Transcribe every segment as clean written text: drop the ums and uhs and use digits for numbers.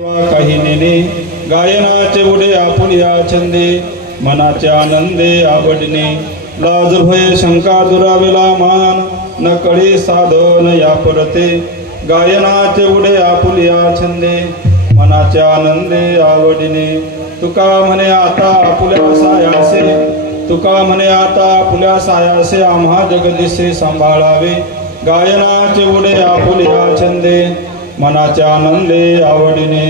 काही नेने गायनाचे उडे आपुलिया छंदे मनाचे आनंदे आवडणे लाज भय शंका दुराविला मान न कळी साधन या परते गायनाचे उडे आपुलिया छंदे मनाचे आनंदे आवडणे तुका म्हणे आता आपुल्या सायासे तुका म्हणे आता आपुल्या सायासे आम्हा जगदीशे सांभाळावे गायनाचे उडे आपुलिया छंदे मनाचे आनंदे आवडीने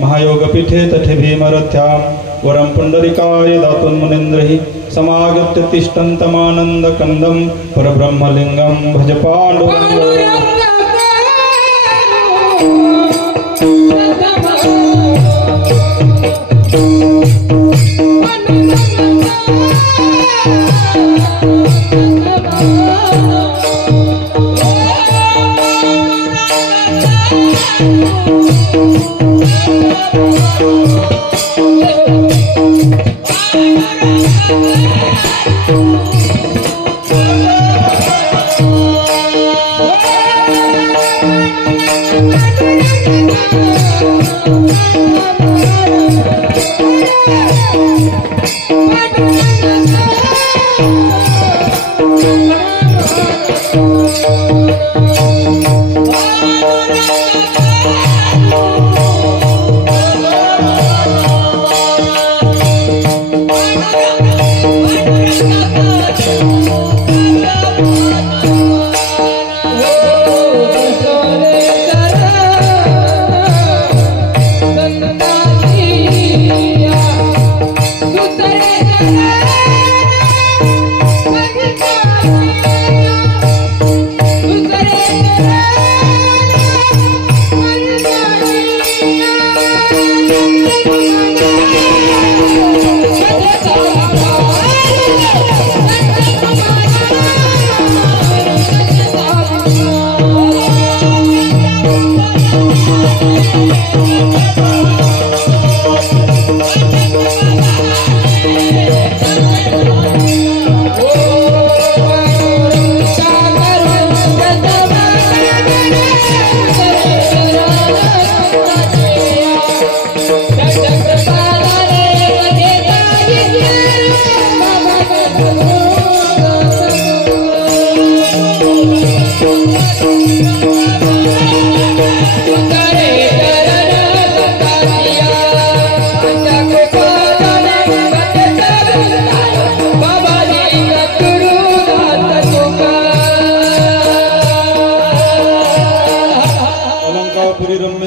महायोग पीठे तठे भीमरथ्याम वरम पुंडरिकाय दातुन मुनींद्रहि समागत्य तिष्ठन्तमानंद कंदम परब्रह्मलिंगम भज पांडुरंग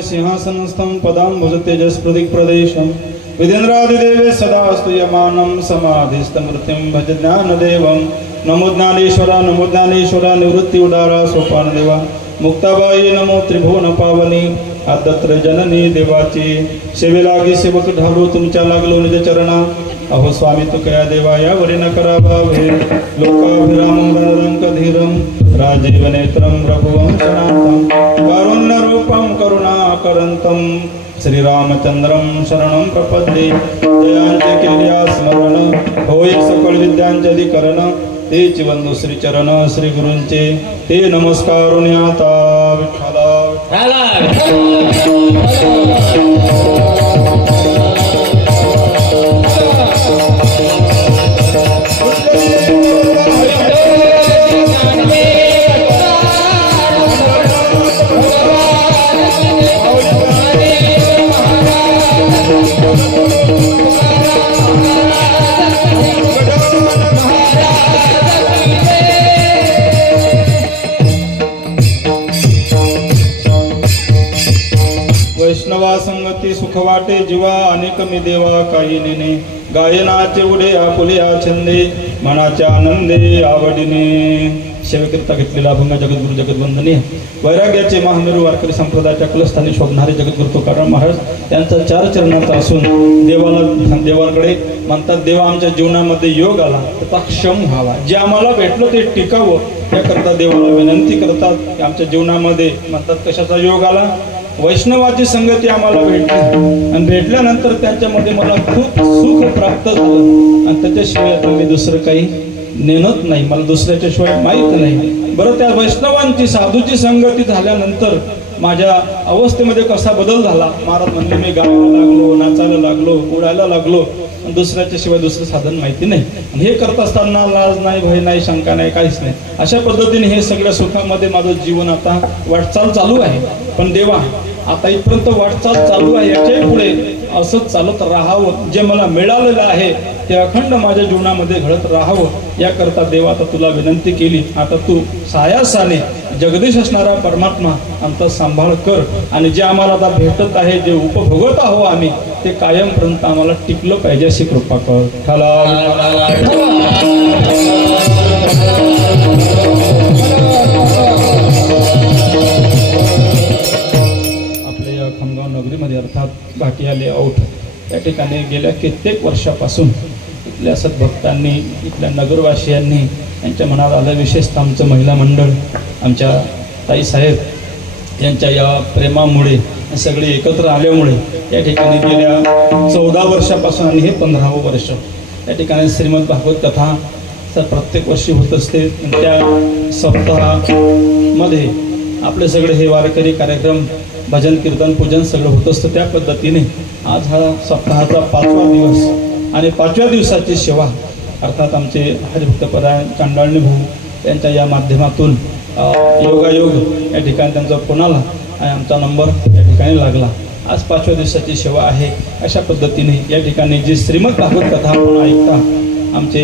सिंहासनस्थं पदां भजतेजस्प्रदिक् प्रदेशं विदेन्द्रादिदेवे सदा स्तूयमानं समाधिस्थमूर्तिं भज ज्ञानदेवं नमो ज्ञानेश्वरा निवृत्ति उदारा सोपानदेवा मुक्ताबाई नमो त्रिभुवन पावनी आदत्र जननी देवाची सेवेलागी सेवक ढालू तुमच्या लागलो निज चरणा अहो स्वामी तुकया देवा या वरी न कराभावे लोकाभिरामं रणरंक धीरं राजीव नेत्रं रघुवंशनाथं कारुण्य रूपं करुणाकरन्तं श्रीरामचंद्रं शरणं प्रपद्ये जयांचे केल्या स्मरण होय सकळ विद्यांचे अधिकरण तेच वंदू श्री चरण श्री गुरूंचे ते नमस्कार आता विठ्ठला वैष्णवा संगती सुख वाटे जीवा अनेक मी देवा काही नेने गायनाचे उडे आपुलिया छंदे मनाच्या आनंदे आवडीने सेवेकरिता घेतलेला अभंग जगद्गुरु जगद्वंदनीय वैराग्याचे महामेरू वारकरी संप्रदायाच्या कुलस्थानी शोभणारे जगद्गुरु तुकाराम महाराज त्यांचा 4 चरणात असून देवाकडे म्हणतात देवा आमच्या जीवनामध्ये योग आला तर क्षम व्हावा जे आम्हाला भेटलं ते टिकावं याकरता देवाला विनंती करतात की आमच्या जीवनामध्ये म्हणतात कशाचा योग आला वैष्णवाची संगती आम्हाला भेटली आणि भेटल्यानंतर त्यांच्यामध्ये मला खूप सुख प्राप्त झालं आणि त्याच्याशिवाय आता मी दुसरं काही नेणत नाही मला दुसऱ्याच्या शिवाय माहीत नाही बरं त्या वैष्णवांची साधूची संगती झाल्यानंतर माझ्या अवस्थेमध्ये कसा बदल झाला. महाराज म्हणले मी गायला लागलो, नाचायला लागलो, उडायला लागलो, दुसऱ्याच्या शिवाय दुसरं साधन माहिती नाही. आणि हे करत असताना लाज नाही, भय नाही, शंका नाही, काहीच नाही. अशा पद्धतीने हे सगळ्या सुखामध्ये माझं जीवन आता वाटचाल चालू आहे. पण देवा आता इथपर्यंत वाटचाल चालू आहे, याच्याही पुढे असंच चालत राहावं. जे मला मिळालेलं आहे ते अखंड माझ्या जीवनामध्ये घडत राहावं याकरता देवा आता तुला विनंती केली. आता तू सायासाने जगदीश असणारा परमात्मा आमचा सांभाळ कर. आणि जे आम्हाला आता भेटत आहे, जे उपभोगत आहो आम्ही, ते कायमपर्यंत आम्हाला टिकलं पाहिजे अशी कृपा कर. आपल्या या खामगाव नगरीमध्ये अर्थात भाटिया लेआउट या ठिकाणी गेल्या कित्येक वर्षापासून इथल्या सद्भक्तांनी, इथल्या नगरवासियांनी यांच्या मनात आलं. विशेषतः आमचं महिला मंडळ, आमच्या ताईसाहेब यांच्या या प्रेमामुळे सगळे एकत्र आल्यामुळे या ठिकाणी गेल्या 14 वर्षापासून आणि हे 15वं वर्ष या ठिकाणी श्रीमद भागवत कथा तर प्रत्येक वर्षी होत असते. त्या सप्ताहामध्ये आपले सगळे हे वारकरी कार्यक्रम, भजन कीर्तन, पूजन सगळं होत असतं. त्या पद्धतीने आज हा सप्ताहाचा 5वा दिवस आणि 5व्या दिवसाची सेवा अर्थात आमचे हरिभक्तपरायण चांडाळणे भाऊ यांच्या या माध्यमातून योगायोग या ठिकाणी त्यांचा फोन आला आणि आमचा नंबर या ठिकाणी लागला. आज 5व्या दिवसाची सेवा आहे. अशा पद्धतीने या ठिकाणी जी श्रीमद भागवत कथा आपण ऐकता, आमचे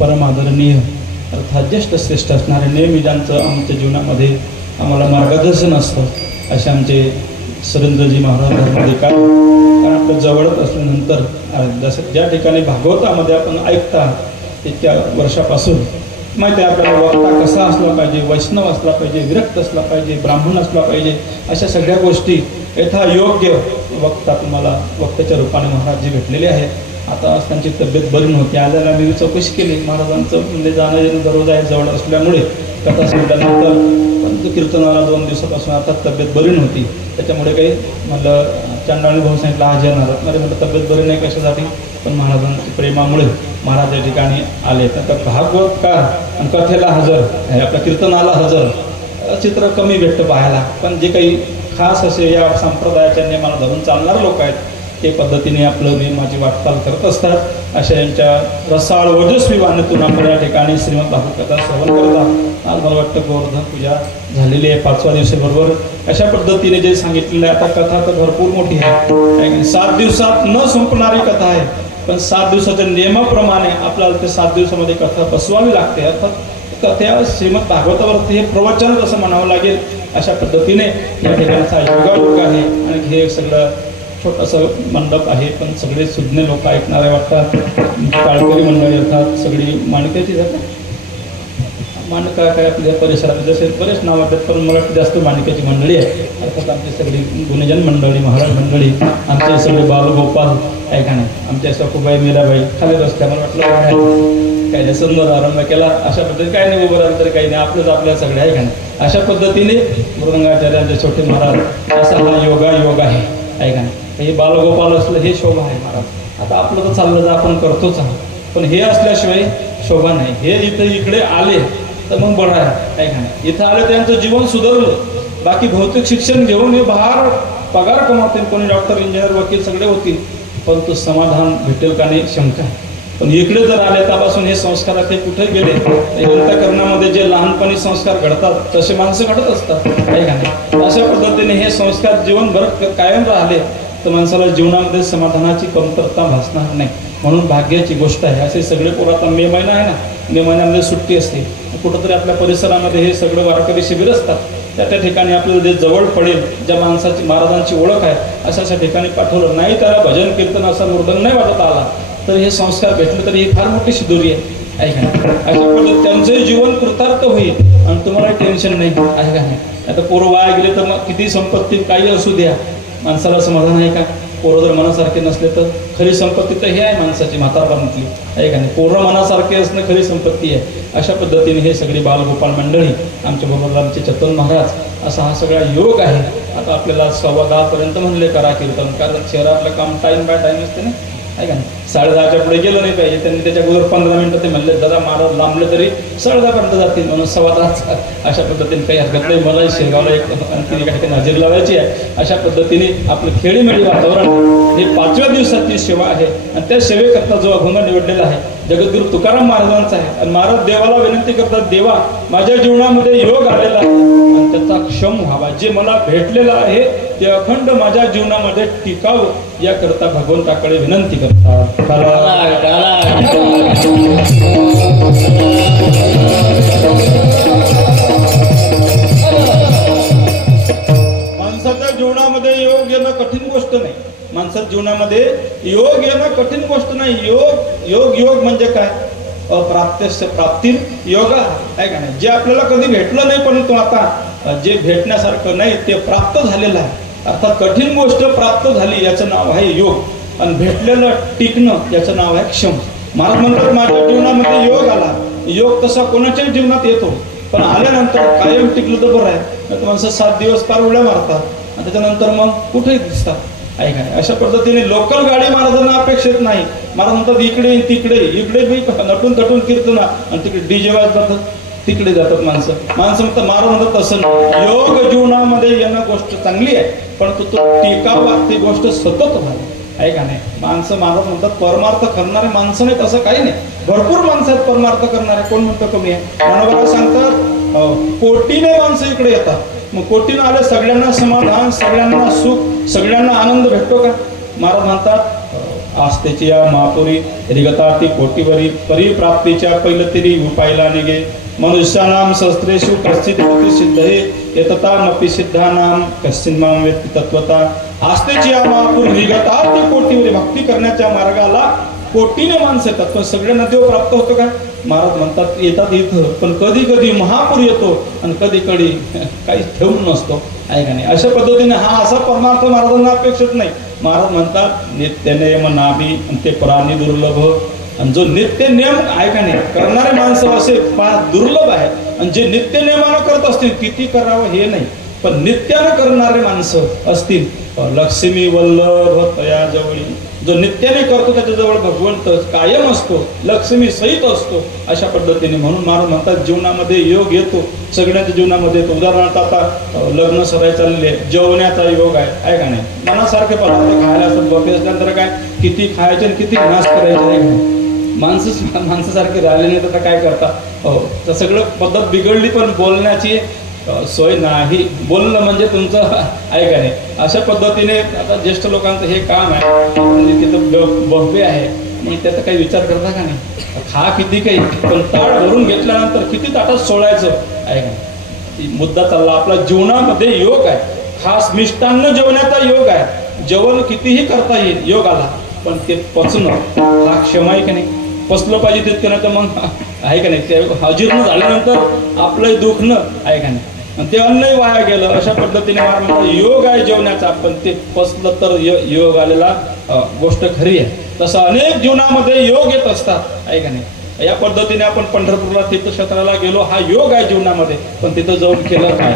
परम आदरणीय अर्थात ज्येष्ठ श्रेष्ठ असणारे नेहमी ज्यांचं आमच्या जीवनामध्ये आम्हाला मार्गदर्शन असतं असे आमचे सुरेंद्रजी महाराज धर्माधिकारी. कारण आपलं जवळच असल्यानंतर जसं ज्या ठिकाणी भागवतामध्ये आपण ऐकता इतक्या वर्षापासून माहिती आहे आपल्याला वक्ता कसा असला पाहिजे, वैष्णव असला पाहिजे, विरक्त असला पाहिजे, ब्राह्मण असला पाहिजे, अशा सगळ्या गोष्टी यथा योग्य वक्ता तुम्हाला वक्त्याच्या रूपाने महाराजजी भेटलेले आहेत. आता त्यांची तब्येत बरी नव्हती. आल्याला मी चौकशी केली. महाराजांचं म्हणजे जाणं येणं दररोज आहे, जवळ असल्यामुळे कथा सांगितल्यानंतर पण कीर्तनाला 2 दिवसापासून आता तब्येत बरी नव्हती. त्याच्यामुळे काही म्हणलं चांडाळी भाऊ सांगितलं आज येणार. मध्ये म्हटलं तब्येत बरी नाही कशासाठी, पण महाराजांच्या प्रेमामुळे महाराज या ठिकाणी आले. तर भागवतकार आणि कथेला हजर आहे, आपल्या कीर्तनाला हजर, चित्र कमी भेटतं पाहायला. पण जे काही खास असे या संप्रदायाच्या नियमाला धरून चालणारे लोक आहेत ते पद्धतीने आपलं नियमाची वाटचाल करत असतात. अशा यांच्या रसाळ ओजस्वी वाणीतून आपण या ठिकाणी श्रीमद भागवत कथा श्रवण करतात. आज मला वाटतं गोवर्धन पूजा झालेली आहे 5व्या दिवसाबरोबर. अशा पद्धतीने जे सांगितलेलं आहे, आता कथा तर भरपूर मोठी आहे. 7 दिवसात न संपणारी कथा आहे. पण 7 दिवसाच्या नियमाप्रमाणे आपल्याला ते 7 दिवसामध्ये कथा बसवावी लागते. अर्थात कथा श्रीमद भागवतावरती हे प्रवचनच असं म्हणावं लागेल. अशा पद्धतीने या ठिकाणचा योगायोग आहे. आणि हे सगळं छोटंसं मंडप आहे, पण सगळे सुज्ञ लोक ऐकणारे वाटतात. काळकरी मंडळी अर्थात सगळी माणक्याची जातात. माणका काय आपल्या परिसरात जसे बरेच नाव आहेत, पण मला जास्त माणक्याची मंडळी आहे. अर्थात आमची सगळी गुणजन मंडळी, महाराज मंडळी, आमचे सगळे बालगोपाल आहे का नाही, आमच्या सखूबाई, मीराबाई खाली रस्त्यावर वाटलं काय नाही सुंदर आरंभ केला. अशा पद्धतीने काही नाही, उभं राहिलं तरी काही नाही, आपलंच आपल्या सगळे आहे का नाही. अशा पद्धतीने मृदंगाचार्यांचे छोटे महाराज असा हा योग आहे का नाही. हे बालगोपाल असलं हे शोभा आहे महाराज. आता आपलं तर चाललं तर आपण करतोच आहोत, पण हे असल्याशिवाय शोभा नाही. हे इथं इकडे आले तर मग बरं आहे का नाही. इथं आले त्यांचं जीवन सुधारलं. बाकी भौतिक शिक्षण घेऊन हे बाहेर पगार कमावतील, कोणी डॉक्टर, इंजिनियर, वकील सगळे होतील, पण तो समाधान भेटेल का नाही शंका आहे. पण इकडे जर आले त्यापासून हे संस्कार ते कुठे गेले. अंतःकरणामध्ये जे लहानपणी संस्कार घडतात तसे माणसं घडत असतात आहे का नाही. अशा पद्धतीने हे संस्कार जीवनभर कायम राहिले तर माणसाला जीवनामध्ये समाधानाची कमतरता भासणार नाही. म्हणून भाग्याची गोष्ट आहे. असे सगळे पोरं आता मे महिना आहे ना, मे महिन्यामध्ये सुट्टी असते, कुठंतरी आपल्या परिसरामध्ये हे सगळं वारकरी शिबिर असतात. त्या ठिकाणी आपल्याला जे जवळ पडेल, ज्या माणसाची महाराजांची ओळख आहे अशा ठिकाणी पाठवलं. नाही त्याला भजन कीर्तन असा मृदंग नाही वाजवता आला तर हे संस्कार भेटले तरी ही फार मोठी शिदोरी आहे का नाही. अशा पद्धतीने त्यांचंही जीवन कृतार्थ होईल आणि तुम्हाला टेन्शन नाही आहे का नाही. आता पोरं वाया गेले तर मग किती संपत्ती काही असू द्या, माणसाला समाधान आहे का. पोरं जर मनासारखे नसले तर खरी संपत्ती तर हे आहे माणसाची म्हातारपणातली आहे का नाही. पोरं मनासारखे असणं खरी संपत्ती आहे. अशा पद्धतीने हे सगळी बालगोपाल मंडळी, आमच्याबरोबर आमचे चतन महाराज, असा हा सगळा योग आहे. आता आपल्याला 10:15 म्हणले करा कीर्तन, कारण शहरातलं काम टाईम बाय टाईम असते ना आहे का नाही. 10:30च्या पुढे गेलं नाही पाहिजे. त्यांनी त्याच्या अगोदर 15 मिनिटं ते म्हणले जरा मारत लांबले तरी 10:30पर्यंत जातील म्हणून 10:15 अशा पद्धतीने काही हरकत नाही. मला शेगावला एक आणखी काही हजेरी लावायची आहे. अशा पद्धतीने आपलं खेळीमेळी वातावरण ही 5व्या दिवसाची सेवा आहे आणि त्या सेवेकरता जो अभंग निवडलेला आहे जगद्गुरु तुकाराम महाराजांचा आहे. आणि महाराज देवाला विनंती करतात, देवा माझ्या जीवनामध्ये योग आलेला आहे आणि त्याचा क्षम व्हावा. जे मला भेटलेलं आहे ते अखंड माझ्या जीवनामध्ये टिकावं याकरता भगवंताकडे विनंती करतात. माणसाच्या जीवनामध्ये योग येणं कठीण गोष्ट नाही. माणसाच्या जीवनामध्ये योग येणं कठीण गोष्ट नाही. योग म्हणजे काय? अप्राप्तस्य प्राप्ती योग आहे का नाही. जे आपल्याला कधी भेटलं नाही परंतु आता जे भेटण्यासारखं नाही ते प्राप्त झालेलं आहे. अर्थात कठीण गोष्ट प्राप्त झाली याचं नाव आहे योग आणि भेटलेलं टिकणं याचं नाव आहे क्षम. महाराज म्हणतात माझ्या जीवनामध्ये योग आला. योग तसा कोणाच्याही जीवनात येतो पण आल्यानंतर कायम टिकलं तर बरं आहे. तर माणसं 7 दिवस पार उड्या मारतात आणि त्याच्यानंतर मग कुठेही दिसतात आहे का. अशा पद्धतीने लोकल गाडी महाराजांना अपेक्षित नाही. महाराज म्हणतात इकडे इकडे बी नटून तटून कीर्तना आणि तिकडे डीजे वाजतात तिकडे जातात माणसं म्हणतात. महाराज म्हणतात तसं नाही. योग जीवनामध्ये येणं गोष्ट चांगली आहे परंतु तो टिकावा ती गोष्ट सतत व्हावी आहे का नाही. माणसं महाराज म्हणतात परमार्थ करणारे माणसं नाहीत असं काही नाही. भरपूर माणसं आहेत परमार्थ करणारे. कोण म्हणतं कमी आहे. मनोबरा सांगतात कोटीने माणसं इकडे येतात. मग कोटीनं आले सगळ्यांना समाधान सगळ्यांना सुख सगळ्यांना आनंद भेटतो का. महाराज म्हणतात आस्तेची या महापुरी रिगताती कोटीवरी परिप्राप्तीच्या पैलतिरी उपायला निघे मनुष्यानाम शस्त्रेषु कश्चित सिद्धे एततामपि सिद्धानाम कश्चिन माम वेत्ति तत्वता. आस्तेची या महापुरी रिगताती कोटीवरी भक्ती करण्याच्या मार्गाला कोटीने माणसं येतात पण सगळ्यांना देव प्राप्त होतो का. महाराज म्हणतात येतात इथं पण कधी कधी महापूर येतो आणि कधी कधी काही ठेवून नसतो आहे का नाही. अशा पद्धतीने हा असा परमार्थ महाराजांना अपेक्षित नाही. महाराज म्हणतात नित्यनेम नामी ते प्राणी दुर्लभ. आणि जो नित्य नियम आहे का नाही करणारे माणसं असे फार दुर्लभ आहे. आणि जे नित्य नियमानं करत असतील किती करावं हे नाही पण नित्यानं करणारे माणसं असतील लक्ष्मी वल्लभ तया जवळी. जो नित्याने करतो त्याच्याजवळ भगवंत कायम असतो लक्ष्मी सहित असतो. अशा पद्धतीने म्हणून महाराज म्हणतात जीवनामध्ये योग येतो सगळ्यांच्या जीवनामध्ये येतो. उदाहरणार्थ आता लग्न सराई चाललेली आहे जेवण्याचा योग आहे का नाही. मनासारखे पदार्थ खायला असतात बफे असल्यानंतर काय किती खायचे आणि किती नाश करायचे आहे का नाही. माणसासारखे राहिले नाही तर काय करता. तर सगळं पद्धत बिघडली पण बोलण्याची सोय नाही. बोलणं म्हणजे तुमचं आहे का नाही. अशा पद्धतीने आता ज्येष्ठ लोकांचं हे काम आहे म्हणजे तिथं बफे आहे आणि त्याचा काही विचार करता का नाही. खा किती काही पण ताट भरून घेतल्यानंतर किती ताटात सोडायचं आहे का. मुद्दा चालला आपला जीवनामध्ये योग आहे. खास मिष्टान्न जेवण्याचा योग आहे. जेवण कितीही करता येईल योग आला पण ते पचणं हा क्षम आहे का नाही. पचलं पाहिजे तितकं नाही तर मग आहे का नाही. ते अजीर्ण झाल्यानंतर आपलंही दुखणं आहे का नाही ते अन्नही वाया गेलं. अशा पद्धतीने योग आहे जेवण्याचा पण ते पचलं तर योग आलेला गोष्ट खरी आहे. तसं अनेक जीवनामध्ये योग येत असतात आहे का नाही. या पद्धतीने आपण पंढरपूरला तीर्थक्षेत्राला गेलो हा योग आहे जीवनामध्ये पण तिथं जाऊन केलं काय.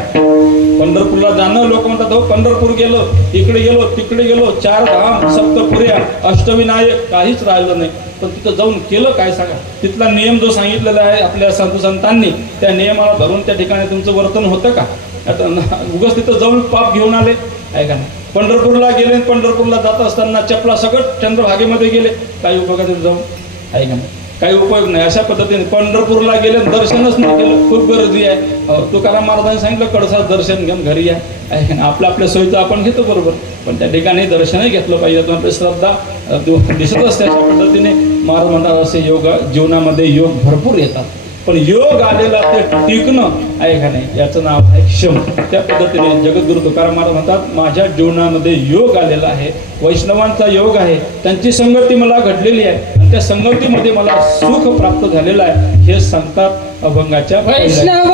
पंढरपूरला जाणं लोक म्हणतात हो पंढरपूर गेलो इकडे गेलो तिकडे गेलो 4 धाम सप्तपुऱ्या अष्टविनायक काहीच राहिलं नाही पण तिथं जाऊन केलं काय सांगा. तिथला नियम जो सांगितलेला आहे आपल्या साधू संतांनी त्या नियमाला धरून त्या ठिकाणी तुमचं वर्तन होतं का. आता उगाच तिथं जाऊन पाप घेऊन आले आहे का नाही. पंढरपूरला गेले पंढरपूरला जात असताना चपला सगळं चंद्रभागेमध्ये गेले काही उपयोगात जाऊन आहे का नाही. काही उपयोग नाही. अशा पद्धतीने पंढरपूरला गेले दर्शनच नाही केलं खूप गर्दी आहे. तुकाराम महाराजांनी सांगितलं कडसा दर्शन घेऊन घरी या आहे ना. आपल्या सोयीचं आपण घेतो बरोबर पण त्या ठिकाणी दर्शनही घेतलं पाहिजे. आपली श्रद्धा दिसत असते. अशा पद्धतीने महाराज म्हणतात असे योग जीवनामध्ये योग भरपूर येतात पण योग आलेला ते टिकणं आहे का नाही याचं नाव आहे क्षम. त्या पद्धतीने जगद्गुरु तुकाराम महाराज म्हणतात माझ्या जीवनामध्ये योग आलेला आहे. वैष्णवांचा योग आहे. त्यांची संगती मला घडलेली आहे आणि त्या संगतीमध्ये मला सुख प्राप्त झालेलं आहे हे सांगतात अभंगाच्या वैष्णव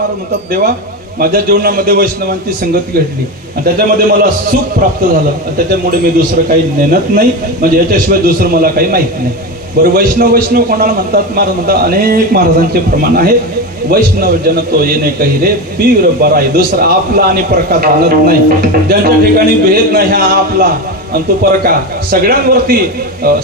महाराज म्हणतात देवा माझ्या जीवनामध्ये वैष्णवांची संगती घडली आणि त्याच्यामध्ये मला सुख प्राप्त झालं आणि त्याच्यामुळे मी दुसरं काही नेणत नाही, म्हणजे याच्याशिवाय दुसरं मला काही माहित नाही. बरं वैष्णव वैष्णव कोणाला म्हणतात? महाराज म्हणतात अनेक महाराजांचे प्रमाण आहे. वैष्णव जन तो येणे काही रे पीर बराई, दुसरा आपला आणि परका जाणत नाही. ज्यांच्या ठिकाणी भेद नाही हा आपला आणि तो परका, सगळ्यांवरती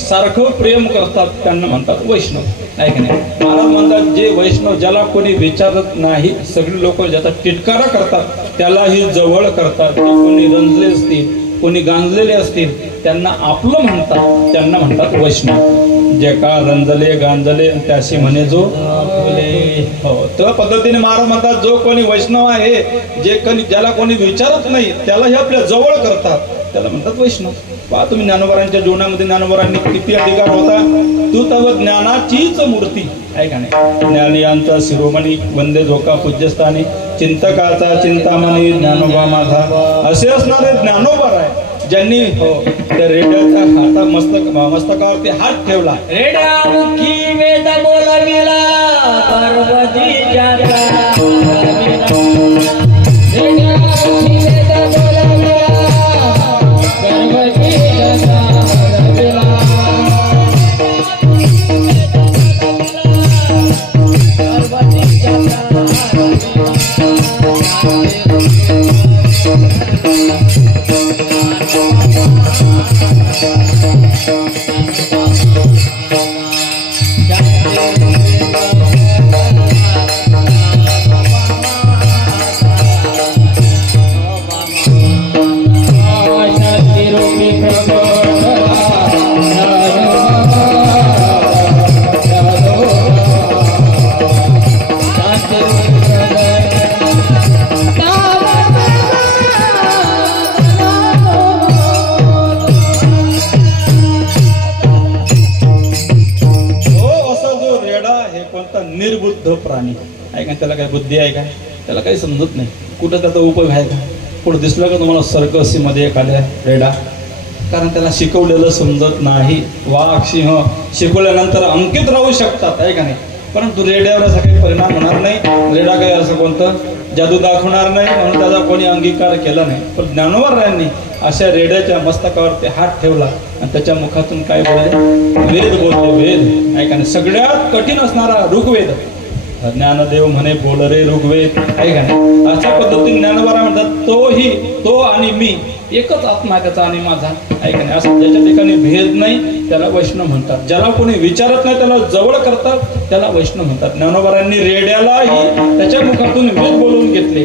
सारखं प्रेम करतात त्यांना म्हणतात वैष्णव, आहे की नाही? महाराज म्हणतात जे वैष्णव ज्याला कोणी विचारत नाही, सगळे लोक ज्याचा तिटकारा करतात त्यालाही जवळ करतात. जे कोणी रंजले असतील, कोणी गांजलेले असतील त्यांना आपलं म्हणतात, त्यांना म्हणतात वैष्णव. जे का रंजले गांजले त्याशी म्हणे जो हो, त्या पद्धतीने महाराज म्हणतात जो कोणी वैष्णव आहे, जे कोणी ज्याला कोणी विचारत नाही त्यालाही आपल्या जवळ करतात, त्याला म्हणतात वैष्णव. पहा तुम्ही ज्ञानोबारांच्या जीवनामध्ये ज्ञानोबारांनी किती अधिकार होता. तू तव ज्ञानाचीच मूर्ती, आहे का नाही? ज्ञानियांचा शिरोमणी वंदे झोका पूज्यस्थानी, चिंतकाचा चिंतामणी ज्ञानोबा माझा, असे असणारे ज्ञानोबा आहे ज्यांनी हो त्या रेड्याच्या मस्तकावरती हात ठेवला. रेड्यामुखी वेद बोलविला पार्वतीच्या निर्बुद्ध प्राणी आहे का? त्याला काय बुद्धी आहे का? त्याला काही समजत नाही. कुठं त्याचा उपयोग आहे का? कुठं दिसलं का तुम्हाला सर्कसीमध्ये एखाद्या रेडा? कारण त्याला शिकवलेलं समजत नाही. वाघ सिंह शिकवल्यानंतर अंकित राहू शकतात, आहे का नाही? परंतु रेड्यावर असा काही परिणाम होणार नाही. रेडा काही असं कोणतं जादू दाखवणार नाही, म्हणून त्याचा कोणी अंगीकार केला नाही. पण ज्ञानोबारायांनी अशा रेड्याच्या मस्तकावरती हात ठेवला आणि त्याच्या मुखातून काय बोलले? वेद बोलले. वेद, आहे का नाही? सगळ्यात कठीण असणारा ऋग्वेद. ज्ञानदेव म्हणे बोल रे ऋग्वेद, आहे का नाही? अशा पद्धतीने ज्ञानोबा म्हणतात तोही तो आणि मी एकच आत्मा त्याचा आणि माझा, आहे का नाही? असं ज्याच्या ठिकाणी भेद नाही त्याला वैष्णव म्हणतात. ज्याला कोणी विचारत नाही त्याला जवळ करतात त्याला वैष्णव म्हणतात. ज्ञानोबारांनी रेड्यालाही त्याच्या मुखातून वेद बोलवून घेतले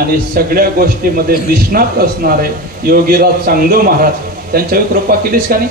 आणि सगळ्या गोष्टीमध्ये निष्णात असणारे योगीराज चांगदेव महाराज त्यांच्यावर कृपा केलीच का नाही?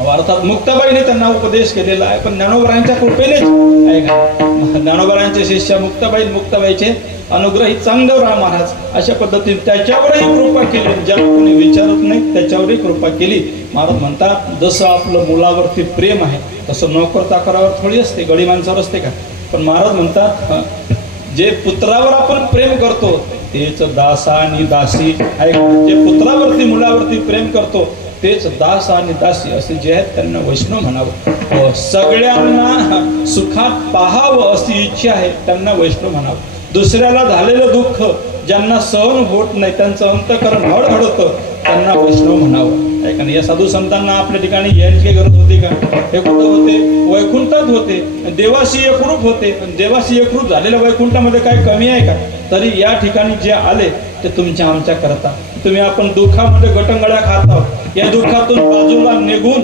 अर्थात मुक्ताबाईने त्यांना उपदेश केलेला आहे, पण ज्ञानोबारांच्या कृपेनेच, आहे का? ज्ञानोबारांचे शिष्य मुक्ताबाईचे अनुग्रही चांगदेवराव महाराज अशा पद्धतीने त्याच्यावरही कृपा केली. ज्याला कोणी विचारत नाही त्याच्यावरही कृपा केली. महाराज म्हणतात जसं आपलं मुलावरती प्रेम आहे तसं नोकर चाकरावर थोडी असते, गडी माणसावर असते का? पण महाराज म्हणतात जे पुत्रावर आपण प्रेम करतो तेच दासा आणि दासी, आहे का? जे पुत्रावरती मुलावरती प्रेम करतो तेच दास आणि दासी असे जे आहेत त्यांना वैष्णव म्हणावं. सगळ्यांना सुखात पाहावं अशी इच्छा आहे त्यांना वैष्णव म्हणावं. दुसऱ्याला झालेलं दुःख ज्यांना सहन होत नाही, त्यांचं अंतःकरण हळहळतं, त्यांना वैष्णव म्हणावं, आहे का नाही? या साधू संतांना आपल्या ठिकाणी यायची गरज होती का? हे कुठं होते? वैकुंठात होते. देवाशी एकरूप होते. देवाशी एकरूप झालेल्या वैकुंठामध्ये काय कमी आहे का? तरी या ठिकाणी जे आले ते तुमच्या आमच्या करता. तुम्ही आपण दुःखामध्ये गटंगळ्या खात आहोत. या दुःखातून बाजूला निघून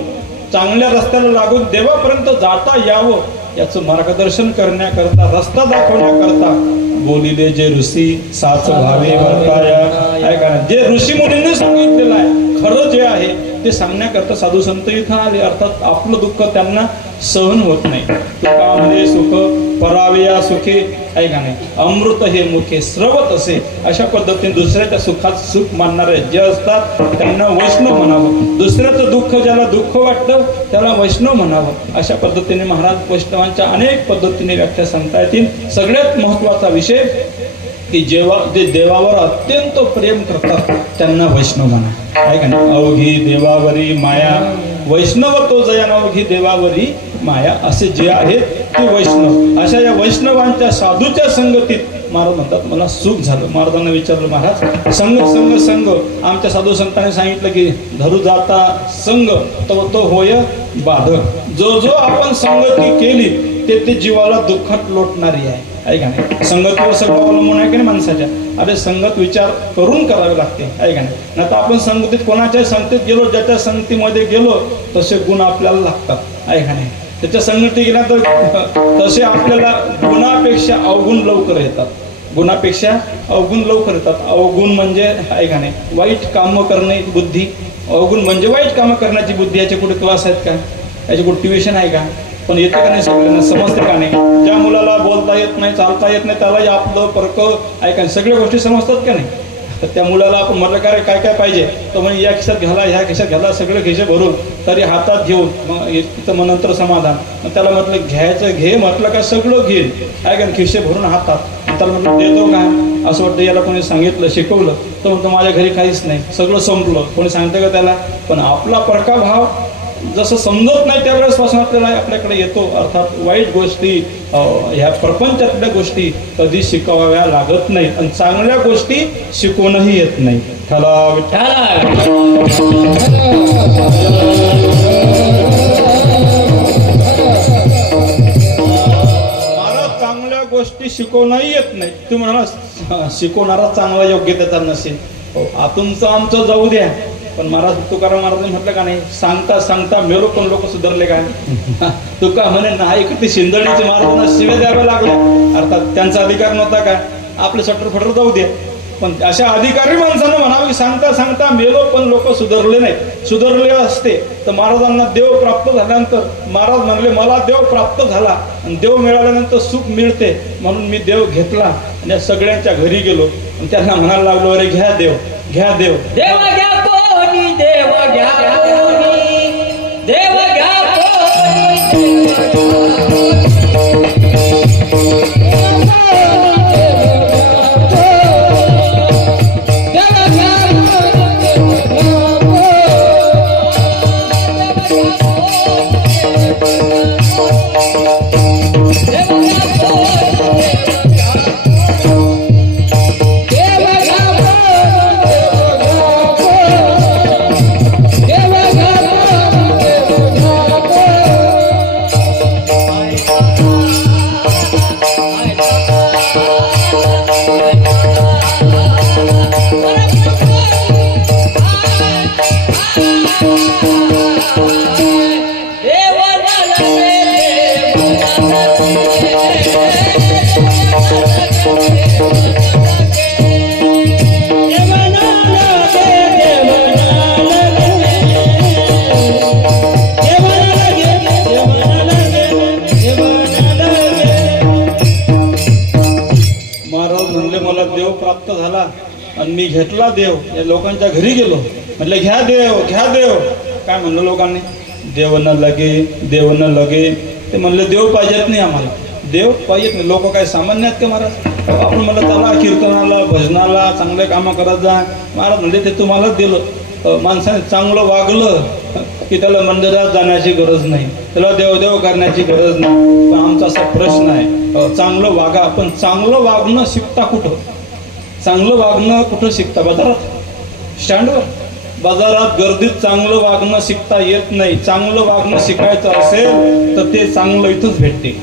चांगल्या रस्त्याला लागून देवापर्यंत जाता यावं याचं मार्गदर्शन करण्याकरता, रस्ता दाखवण्याकरता बोलिले जे ऋषी साच भावे वर्ताया, आहे का? जे ऋषी मुनींनी सांगितलेलं आहे खरं जे आहे ते सांगण्याकरता साधू संत इथं आले. अर्थात आपलं दुःख त्यांना सहन होत नाही. दुःखामध्ये सुख पराविया सुखे, आहे का नाही? अमृत हे मुखे स्रवत असे. अशा पद्धतीने दुसऱ्याच्या सुखात सुख मानणारे जे असतात त्यांना वैष्णव म्हणावं. दुसऱ्याचं दुःख ज्याला दुःख वाटतं त्याला वैष्णव म्हणावं. अशा पद्धतीने महाराज वैष्णवांच्या अनेक पद्धतीने व्याख्या सांगता येतील. सगळ्यात महत्वाचा विषय की जे देवावर अत्यंत प्रेम करतात त्यांना वैष्णव म्हणा, आहे का नाही? अवघी देवावरी माया वैष्णव तो जयान अवघी देवावरी माया असे जे आहेत ते वैष्णव. अशा या वैष्णवांच्या साधूच्या संगतीत महाराज म्हणतात मला सुख झालं. महाराजांना विचारलं महाराज संग संग संग आमच्या साधू संतांनी सांगितलं की धरू जाता संग तो होय बाधक. जो जो आपण संगती केली ते जीवाला दुःखात लोटणारी आहे का नाही. संगतीवर सगळं अवलंबून आहे की नाही माणसाच्या. अरे संगत विचार करून करावे लागते आहे का नाही. नाही तर आपण संगतीत कोणाच्या संगतीत गेलो ज्याच्या संगतीमध्ये गेलो तसे गुण आपल्याला लागतात आहे का नाही. त्याच्या संगती गेल्या तर तसे आपल्याला गुणापेक्षा अवगुण लवकर येतात. गुणापेक्षा अवगुण लवकर येतात. अवगुण म्हणजे आहे का नाही वाईट कामं करण्याची बुद्धी. अवगुण म्हणजे वाईट कामं करण्याची बुद्धी. याचे कुठे क्लास आहेत का, याचे कुठे ट्युशन आहे का, पण येते का नाही सगळ्यांना, समजते का नाही. ज्या मुलाला बोलता येत नाही चालता येत नाही त्याला आपलं परक ऐका सगळ्या गोष्टी समजतात का नाही. तर त्या मुलाला आपण म्हटलं का रे काय काय पाहिजे तर म्हणजे या खिशात घाला ह्या खिशात घाला सगळे खिशे भरून तरी हातात घेऊन मग तिथं मग नंतर समाधान. मग त्याला म्हटलं घ्यायचं घे म्हटलं का सगळं घेईल आहे का खिशे भरून हातात. त्याला म्हटलं देतो का असं वाटतं याला कोणी सांगितलं शिकवलं तर म्हणतो माझ्या घरी काहीच नाही सगळं संपलं कोणी सांगतं का त्याला. पण आपला परका भाव जसं समजत नाही त्यावेळेसपासून आपल्याकडे येतो. अर्थात वाईट गोष्टी ह्या प्रपंचातल्या गोष्टी कधी शिकवाव्या लागत नाही आणि चांगल्या गोष्टी शिकवूनही येत नाही. मला चांगल्या गोष्टी शिकवणंही येत नाही. तुम्ही म्हणाला शिकवणारा चांगला योग्य त्याचा नसेल. तुमचं आमचं जाऊ द्या पण महाराज तुकाराम महाराजांनी म्हटलं का नाही सांगता सांगता मेलो पण लोक सुधारले काय. तुका म्हणे नाही किती शिंदडीचे महाराजांना शिव्या द्याव्या लागल्या. अर्थात त्यांचा अधिकार नव्हता का आपले सटर फटर जाऊ दे. पण अशा अधिकारी माणसांना म्हणावं की सांगता सांगता मेलो पण लोक सुधारले नाही. सुधारले असते तर महाराजांना देव प्राप्त झाल्यानंतर महाराज म्हणले मला देव प्राप्त झाला आणि देव मिळाल्यानंतर सुख मिळते म्हणून मी देव घेतला आणि या सगळ्यांच्या घरी गेलो आणि त्यांना म्हणायला लागलो अरे घ्या देव घ्या देव. देव घ्या कोणी देव घ्या कोणी देव घ्या प्राप्त झाला आणि मी घेतला देव. या लोकांच्या घरी गेलो म्हटलं घ्या देव घ्या देव. काय म्हणलं लोकांनी देव न लगे देव न लगे. ते म्हणलं देव पाहिजेत नाही आम्हाला देव पाहिजेत नाही. लोक काय सामान्य आहेत का महाराज. आपण म्हणलं चला कीर्तनाला भजनाला चांगले कामं करत जा. महाराज म्हणजे ते तुम्हालाच दिलं. माणसाने चांगलं वागलं की त्याला मंदिरात जाण्याची गरज नाही त्याला देवदेव करण्याची गरज नाही. पण आमचा असा प्रश्न आहे चांगलं वागा पण चांगलं वागणं शिकता कुठं. चांगलं वागणं कुठं शिकता बाजारात स्टँडवर बाजारात गर्दीत चांगलं वागणं शिकता येत नाही. चांगलं वागणं शिकायचं असेल तर ते चांगलं इथंच भेटते.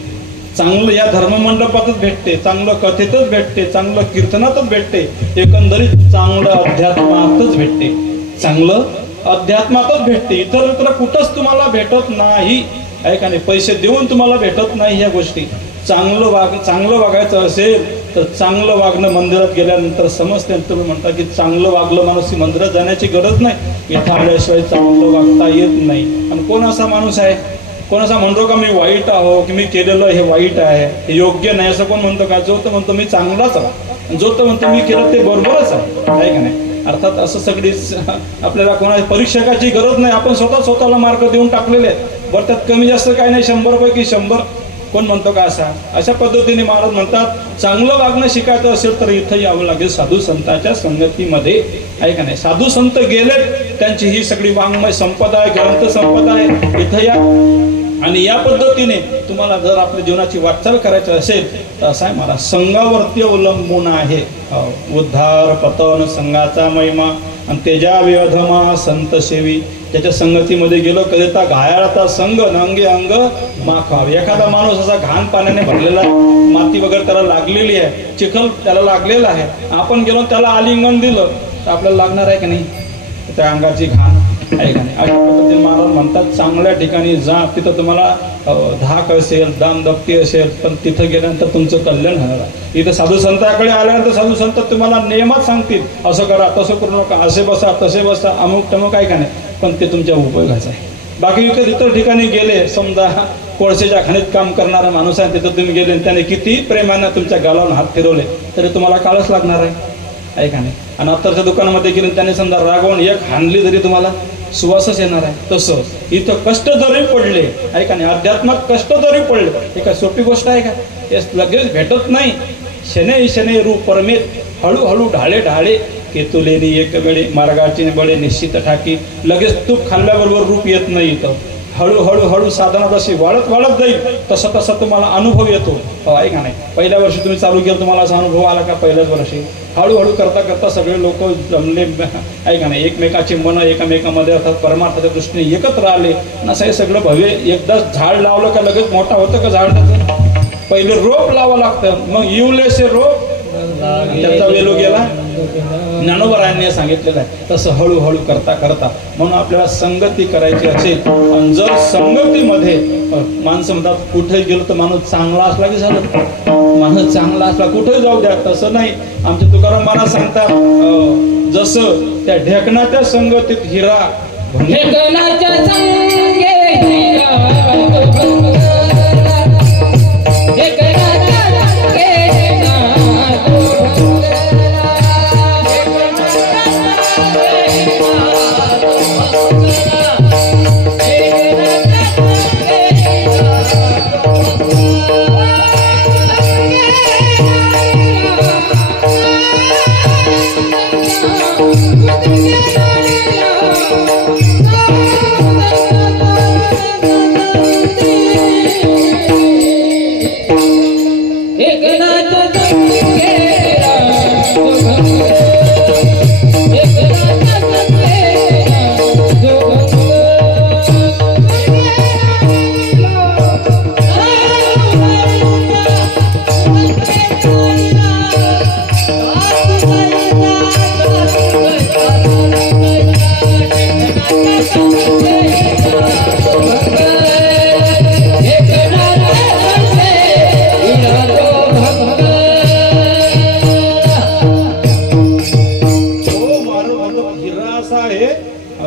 चांगलं या धर्ममंडपातच भेटते. चांगलं कथेतच भेटते. चांगलं कीर्तनातच भेटते. एकंदरीत चांगलं अध्यात्मातच भेटते. चांगलं अध्यात्मातच भेटते. इतर कुठंच तुम्हाला भेटत नाही आहे का नाही. पैसे देऊन तुम्हाला भेटत नाही ह्या गोष्टी. चांगलं वागायचं असेल तर चांगलं वागणं मंदिरात गेल्यानंतर समजते. तुम्ही म्हणता की चांगलं वागलं माणूस मंदिरात जाण्याची गरज नाही. इथं आल्याशिवाय चांगलं वागता येत नाही. आणि कोण असा माणूस आहे कोण असा म्हणतो का मी वाईट आहो की मी केलेलं हे वाईट आहे हे योग्य नाही असं कोण म्हणतो का. जो तर म्हणतो मी चांगलाच आहे जो तर म्हणतो मी केलं ते बरोबरच आहे का नाही. अर्थात असं सगळीच आपल्याला कोणा परीक्षकाची गरज नाही. आपण स्वतःला मार्क देऊन टाकलेले आहेत. बरं त्यात कमी जास्त काही नाही 100 पैकी 100 कोण म्हणतो का अशा पद्धतीने महाराज म्हणतात चांगलं वागणं शिकायचं असेल तर इथं यावं लागेल साधू संतांच्या संगतीमध्ये आहे का नाही. साधू संत गेलेत त्यांची ही सगळी वाङ्मय संपदा आहे ग्रंथ संपदा आहे. इथं या आणि या पद्धतीने तुम्हाला जर आपल्या जीवनाची वाटचाल करायची असेल तर असं आहे महाराज, संघावरती अवलंबून आहे. उद्धार पतन संघाचा महिमा आणि तेजा विअधमा संत सेवी. त्याच्या संगतीमध्ये गेलो कधीता घायाळाचा संघ नंगे अंग माखाव. एखादा माणूस असा घाण पाण्याने भरलेला, माती वगैरे त्याला लागलेली आहे, चिखल त्याला लागलेला आहे, आपण गेलो त्याला आलिंगन दिलं तर आपल्याला लागणार आहे का नाही? त्या अंगाची घाण आहे का नाही? अशा पद्धतीने महाराज म्हणतात, चांगल्या ठिकाणी जा, तिथं तुम्हाला धाक असेल, दानदप्ती असेल, पण तिथं गेल्यानंतर तुमचं कल्याण होणार आहे. इथं साधू संतांकडे आल्यानंतर साधू संत तुम्हाला नियमात सांगतील, असं करा, तसं करू नका, असे बसा, तसे बसा, अमुक टमुक आहे का नाही, पण ते तुमच्या उपयोगाचं आहे. बाकी इतर ठिकाणी गेले, समजा कोळसेच्या खाणीत काम करणारा माणूस आहे, तिथं तुम्ही गेले आणि त्याने किती प्रेमानं तुमच्या गालावरून हात फिरवले तरी तुम्हाला काळच लागणार आहे का नाही? आणि अत्तरच्या दुकानामध्ये गेले त्याने समजा रागवून एक हाणली तरी तुम्हाला सुवासच येणार आहे. तसं इथं कष्ट जरी पडले आहे का नाही, अध्यात्मात कष्ट जरी पडले, हे काय सोपी गोष्ट आहे का? हे लगेच भेटत नाही. शने शने रूप परमेत, हळूहळू ढाळे ढाळे केतुलेनी एक वेळे मार्गाची बळे निश्चित ठाकी. लगेच तूप खाल्ल्याबरोबर रूप येत नाही. इथं हळूहळू साधना जशी वाढत जाईल तसं तसा तुम्हाला अनुभव येतो. आहे का नाही? पहिल्या वर्षी तुम्ही चालू केलं, तुम्हाला असा अनुभव आला का? पहिल्याच वर्षी हळूहळू करता करता सगळे लोक जमले, आहे का नाही, एकमेकाची मन एकमेकामध्ये अर्थात परमार्थाच्या दृष्टीने एकत्र आले. असं हे सगळं भव्य. एकदा झाड लावलं का लगेच मोठा होतं का झाड? त्याचं पहिले रोप लावावं लागतं, मग इवलेसे रोप त्याचा वेलो गेला. ज्ञानोबरायांनी सांगितलेलं आहे तसं हळूहळू करता करता. म्हणून आपल्याला संगती करायची असेल, आणि जर संगतीमध्ये माणसं म्हणतात कुठे गेलो तर माणूस चांगला असला की झालं, माणूस चांगला असला कुठे जाऊ द्या, तसं नाही. आमचे तुकाराम महाराज सांगतात, जसं त्या ढेकणाच्या संगतीत हिरा, ढेकणाच्या संगे हिरा,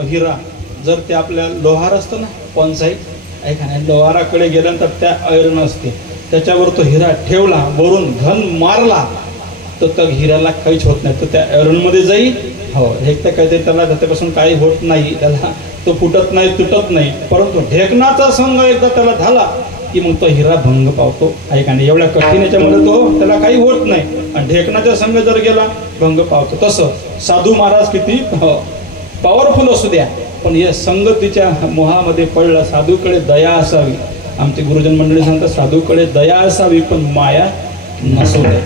हिरा. जर ते आपल्या लोहार असतं ना, कॉन्साईट आहे का नाही, लोहाराकडे गेल्यानंतर त्या आयर्न असते, त्याच्यावर तो हिरा ठेवला, वरून घन मारला तर त्या हिऱ्याला काहीच होत नाही, तर त्या आयर्नमध्ये जाईल. हो, एक तर काहीतरी त्याला त्याच्यापासून काही होत नाही, त्याला तो फुटत नाही, तुटत नाही. परंतु ढेकणाचा संघ एकदा त्याला झाला की मग तो हिरा भंग पावतो, आहे का नाही. एवढ्या कठीण याच्यामध्ये तो त्याला काही होत नाही, आणि ढेकणाचा संघ जर गेला भंग पावतो. तसं साधू महाराज किती पॉवरफुल असू द्या, पण या संगतीच्या मोहामध्ये पडला. साधूकडे दया असावी. आमचे गुरुजन मंडळी सांगतात साधूकडे दया असावी पण माया नसू दे.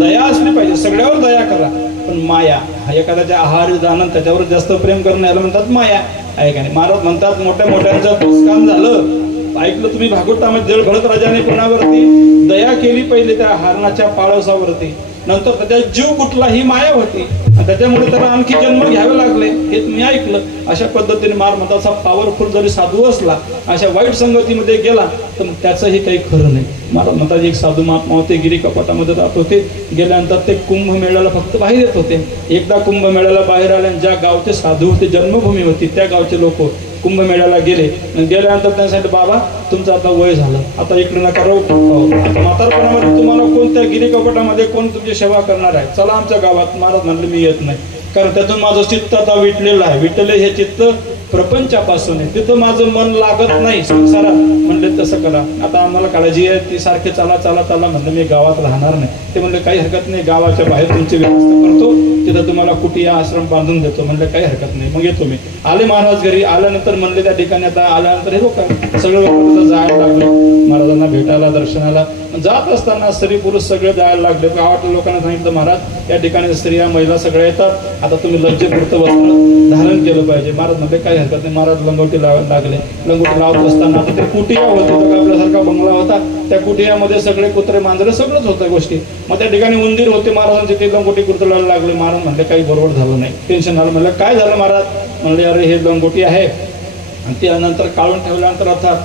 दया असली पाहिजे, सगळ्यावर दया करा, पण माया, एखाद्याच्या आहारी जाणं त्याच्यावर जास्त प्रेम करणं याला म्हणतात माया, आहे का नाही. महाराज म्हणतात मोठ्या मोठ्यांचं नुकसान झालं, ऐकलं तुम्ही भागवतामध्ये, जळ भरत राजाने कोणावरती दया केली, पहिले त्या हरणाच्या पाळसावरती, नंतर त्याच्या जीव कुठला ही माया होती, त्याच्यामुळे त्याला आणखी जन्म घ्यावे लागले, हे तुम्ही ऐकलं. अशा पद्धतीने मार म्हणतात असा पॉवरफुल जरी साधू असला, अशा वाईट संगतीमध्ये गेला तर त्याचंही काही खरं नाही. महाराज म्हणतात एक साधू महात्मा होते, गिरी कपाटामध्ये राहत होते. गेल्यानंतर ते कुंभमेळ्याला फक्त बाहेर येत होते. एकदा कुंभमेळ्याला बाहेर आले, ज्या गावचे साधू होते, जन्मभूमी होती, त्या गावचे लोक कुंभमेळ्याला गेल्यानंतर त्यांनी सांगितलं, बाबा तुमचं आता वय झालं, आता इकडे नका राहू, आता म्हातारपणामध्ये तुम्हाला कोणत्या गिरी कपाटामध्ये कोण तुमची सेवा करणार आहे, चला आमच्या गावात. महाराज म्हणले मी येत नाही. कारण त्यातून माझं चित्त आता विटलेलं आहे. विटले हे चित्त प्रपंचापासून आहे, तिथं माझं मन लागत नाही संसारात. म्हणले तसं करा. आता आम्हाला काळजी आहे, ती सारखे चला चला चला म्हणलं मी गावात राहणार नाही. ते म्हणले काही हरकत नाही, गावाच्या बाहेर तुमची व्यवस्था करतो, तिथं तुम्हाला कुटिया आश्रम बांधून देतो. म्हणलं काही हरकत नाही, मग येतो मी. आले महाराज घरी. आल्यानंतर म्हणले त्या ठिकाणी आता आल्यानंतर हे लोक सगळे लोक जायला लागले महाराजांना भेटायला, दर्शनाला. जात असताना स्त्री पुरुष सगळे जायला लागले. गावातल्या लोकांना सांगितलं महाराज या ठिकाणी स्त्रिया महिला सगळ्या येतात, आता तुम्ही लज्जेपुरतं वस्त्र धारण केलं पाहिजे. महाराज म्हणले काही हरकत नाही. महाराज लंगोटी लावायला लागले. लंगोटी लावत असताना आता ते कुटिया होती, आपल्यासारखा बंगला होता, त्या कुटियामध्ये सगळे कुत्रे मांजरे सगळंच होतं गोष्टी. मग त्या ठिकाणी उंदीर होते, महाराजांचे ते लंगोटी कुरतडायला लागले. महाराज म्हणले काही बरोबर झालं नाही, टेन्शन आलं. म्हणलं काय झालं महाराज? म्हणले अरे हे लंगोटी आहे आणि त्यानंतर काढून ठेवल्यानंतर अर्थात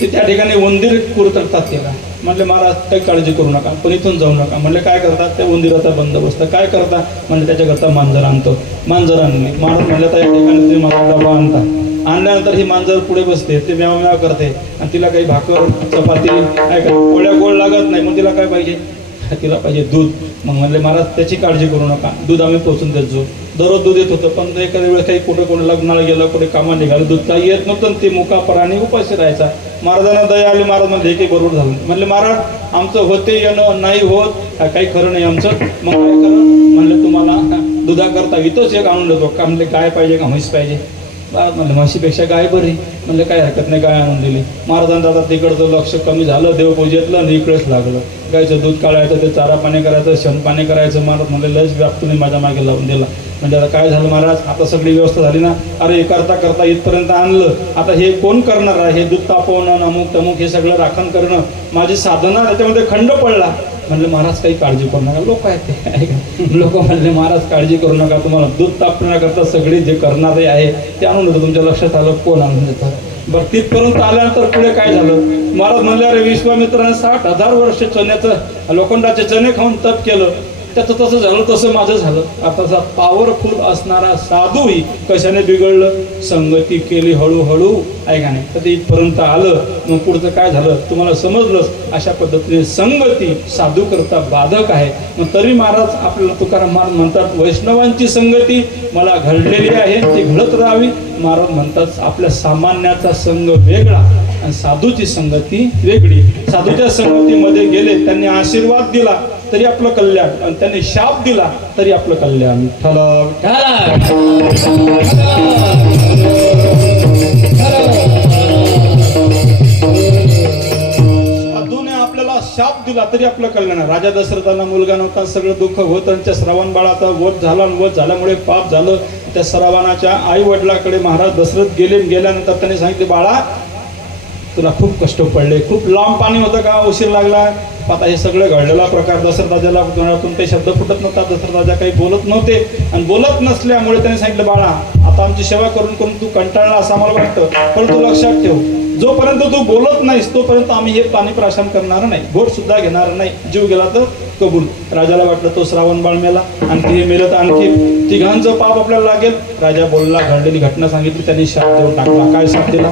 ते त्या ठिकाणी उंदीर कुरतडतात त्याला. म्हणले महाराज काही काळजी करू नका, पण इथून जाऊ नका. म्हणले काय करतात? त्या उंदिराचा बंदोबस्त काय करता? म्हणजे त्याच्याकरता मांजर आणतो. मांजर आणली. महाराज म्हणले त्या ठिकाणी तुम्ही मला डबा आणता. आणल्यानंतर ही मांजर पुढे बसते, ते म्याव म्याव करते आणि तिला काही भाकर चपाती काय का पोळ्या गोळ लागत नाही. मग तिला काय पाहिजे? तिला पाहिजे दूध. मग म्हणले महाराज त्याची काळजी करू नका, दूध आम्ही पोचून द्यायचो. दररोज दूध येत होतं, पण एखाद्या वेळेस काही कुठं कोणी लग्नाला गेलं, कुठे कामा निघालं, दूध काही येत नव्हतं. ते मुकापराने उपाशी राहायचा. महाराजांना दया आली. महाराज म्हणले की बरोबर झालं. म्हणले महाराज आमचं होते येणं नाही होत, काही खरं नाही आमचं. मग काय करा? म्हणले तुम्हाला दुधाकरता इथंच एक आणून देतो. का म्हणले गाय पाहिजे का म्हैस पाहिजे? म्हणलं म्हशीपेक्षा गाय बरी. म्हणलं काय हरकत नाही, गाय आणून दिली. महाराजांचं आता तिकडचं लक्ष कमी झालं, देवपूजेतलं आणि इकडेच लागलं. गायचं दूध काढायचं, ते चारा पाणी करायचं, शनपाणी करायचं. महाराज म्हणले लस व्याप्तीने माझ्या मागे लावून दिला. म्हणजे आता काय झालं महाराज? आता सगळी व्यवस्था झाली ना? अरे करता करता इथपर्यंत आणलं, आता हे कोण करणार आहे? हे दूध तापवणं, अमुक तमुक हे सगळं राखण करणं, माझी साधना त्याच्यामध्ये खंड पडला. म्हणले महाराज काही काळजी करू नका. लोक आहेत ते लोक म्हणले महाराज काळजी करू नका, तुम्हाला दूध तापण्याकरता सगळे जे करणारे आहे ते आणून देतो. तुमच्या लक्षात आलं कोण आणून देतं? बरं तिथपर्यंत आल्यानंतर पुढे काय झालं? महाराज म्हणले अरे विश्वामित्राने 60,000 वर्ष चण्याचं लोखंडाचे चणे खाऊन तप केलं, त्याचं तसं झालं तसं माझं झालं. आता पॉवरफुल असणारा साधूही कशाने बिघडलं? संगती केली हळूहळू, ऐका नाही तर ते इथपर्यंत आलं. मग पुढचं काय झालं तुम्हाला समजलंच. अशा पद्धतीने संगती साधू करता बाधक आहे. मग तरी महाराज आपल्याला तुकाराम महाराज म्हणतात वैष्णवांची संगती मला घडलेली आहे, ती घडत राहावी. महाराज म्हणतात आपल्या सामान्याचा संघ वेगळा आणि साधूची संगती वेगळी. साधूच्या संगतीमध्ये गेले, त्यांनी आशीर्वाद दिला तरी आपलं कल्याण, आणि त्यांनी शाप दिला तरी आपलं कल्याण. साधूने आपल्याला शाप दिला तरी आपलं कल्याण. राजा दशरथांना मुलगा नव्हता, सगळं दुःख होत. त्यांच्या श्रावण बाळाचा वध झाला आणि वध झाल्यामुळे पाप झालं. त्या श्रावणाच्या आई वडिलाकडे महाराज दशरथ गेले. गेल्यानंतर त्यांनी सांगितले बाळा तुला खूप कष्ट पडले, खूप लांब पाणी होतं का, उशीर लागला. आता हे सगळं घडलेला प्रकार दशरथ राजाला कोणते शब्द फुटत नव्हता. दशरथ राजा काही बोलत नव्हते आणि बोलत नसल्यामुळे त्यांनी सांगितलं बाळा आता आमची सेवा करून करून तू कंटाळला असं आम्हाला वाटतं, पण तू लक्षात ठेव जोपर्यंत तू बोलत नाहीस तोपर्यंत आम्ही हे पाणी प्राशन करणार नाही, घोट सुद्धा घेणार नाही. जीव गेला तर कबूल. राजाला वाटलं तो श्रावण बाळ मेला, आणखी हे मेलं तर आणखी तिघांचं पाप आपल्याला लागेल. राजा बोलला, घडलेली घटना सांगितली, त्यांनी शाप देऊन टाकला. काय शाप दिला?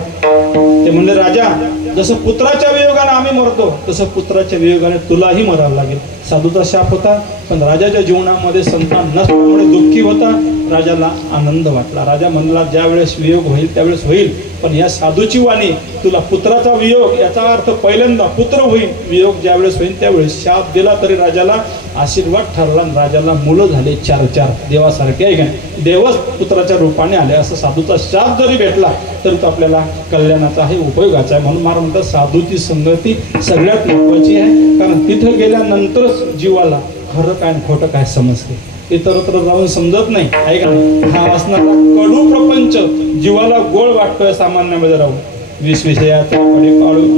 ते म्हणले राजा जसं पुत्राच्या वियोगाने आम्ही मरतो तसं पुत्राच्या वियोगाने तुलाही मरावं लागेल. साधूचा शाप होता, पण राजाच्या जीवनामध्ये संतान नसल्यामुळे दुःखी होता. राजाला आनंद वाटला. राजा म्हणला ज्या वेळेस वियोग होईल त्यावेळेस होईल, पण या साधूची वाणी तुला पुत्राचा वियोग, याचा अर्थ पहिल्यांदा पुत्र होईल, वियोग ज्या वेळेस होईल त्यावेळेस. शाप दिला तरी राजाला आशीर्वाद ठरला. राजाला मुलं झाले 4 देवासारखे आहे का, देवच पुत्राच्या रूपाने आले. असं साधूचा शाप जरी भेटला तरी तो आपल्याला कल्याणाचा आहे, उपयोगाचा आहे. म्हणून मला म्हणतात साधूची संगती सगळ्यात महत्वाची आहे, कारण तिथं गेल्यानंतरच जीवाला खरं काय खोटं काय समजते. इतरत्र जाऊन समजत नाही आहे का. हा असणारा कडू प्रपंच जीवाला गोड वाटतोय सामान्यामध्ये राहून. विषयाचा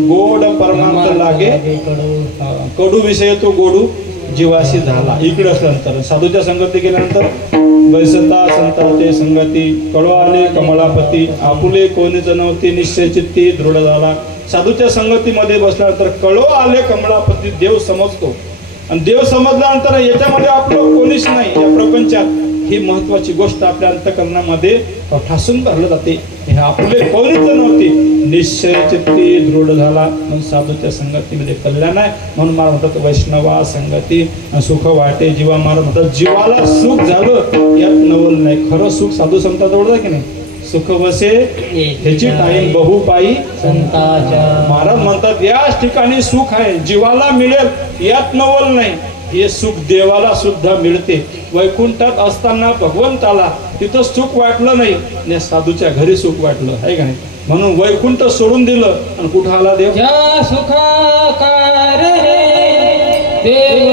गोड परमार्थ लागे कडू विषय तो गोडू जीवाशी झाला. इकडे असल्यानंतर साधूच्या संगती गेल्यानंतर वैसता संताचे संगती कडो आले कमलापती आपुले कोणी जनवती निश्चय चित्ती दृढ झाला. साधूच्या संगतीमध्ये बसल्यानंतर कडो आले कमलापती देव समजतो, आणि देव समजल्यानंतर याच्यामध्ये आपलं कोणीच नाही या प्रपंचात. ही महत्वाची गोष्ट आपल्या अंतःकरणामध्ये ठासून भरलं जाते. हे आपले पवित्र नव्हते, निश्चय चित्ती दृढ झाला म्हणून साधूच्या संगतीमध्ये कल्याण आहे. म्हणून मला म्हणतात वैष्णवा संगती सुख वाटे जीवा. मला म्हणतात जीवाला सुख झालं यात नवल नाही. खरं सुख साधू संतांजवळ आहे की नाही. सुख वसे ह्याची टाईम बहु पायी संताच्या. महाराज म्हणतात याच ठिकाणी सुख आहे, जीवाला मिळेल यात नवल नाही. हे सुख देवाला सुद्धा मिळते. वैकुंठात असताना भगवंताला तिथं सुख वाटलं नाही, साधूच्या घरी सुख वाटलं आहे का नाही. म्हणून वैकुंठ सोडून दिलं आणि कुठं आला देव. ज्या सुखाकार देव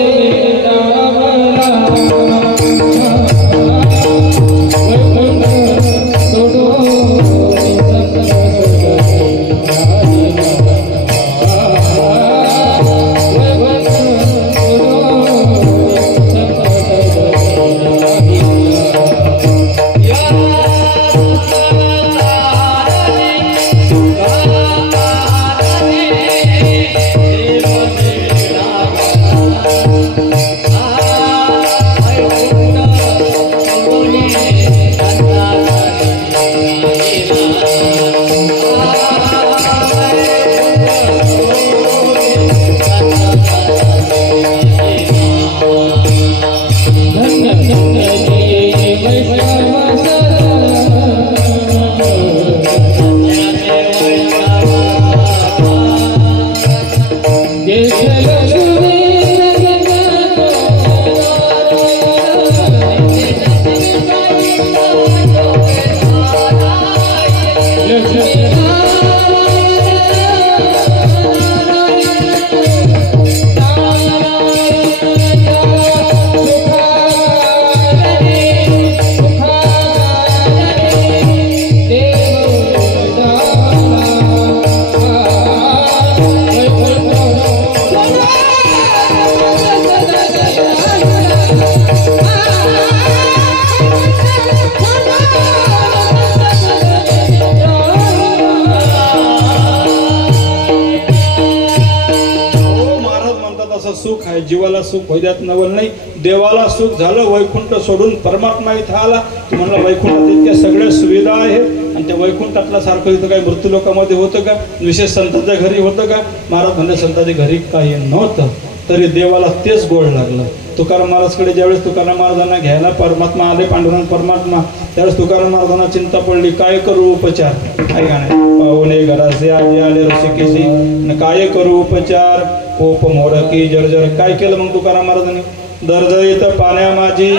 सुख आहे. जीवाला सुख होण्यात नवल नाही. देवाला सुख झालं, वैकुंठ सोडून परमात्मा इथं आला. तुम्हाला वैकुंठात इतक्या सगळ्या सुविधा आहेत आणि त्या वैकुंठातल्या सारखं इथं काही मृत्यू लोकांमध्ये होतं का. विशेष संतांच्या घरी होतं का. महाराज म्हणजे संतांच्या घरी काही नव्हतं, तरी देवाला तेच गोड लागलं. तुकाराम महाराजकडे ज्यावेळेस तुकाराम महाराजांना घ्यायला परमात्मा आले, पांडुरंग परमात्मा, त्यावेळेस तुकाराम महाराजांना चिंता पडली, काय करू उपचार. काय गाणे पाहुणे घराचे आले ऋषिकेशी, काय करू उपचार, कोप मोरकी जर्जर. काय केलं मग तुकाराम महाराजांनी. दरदरीत पाण्या माझी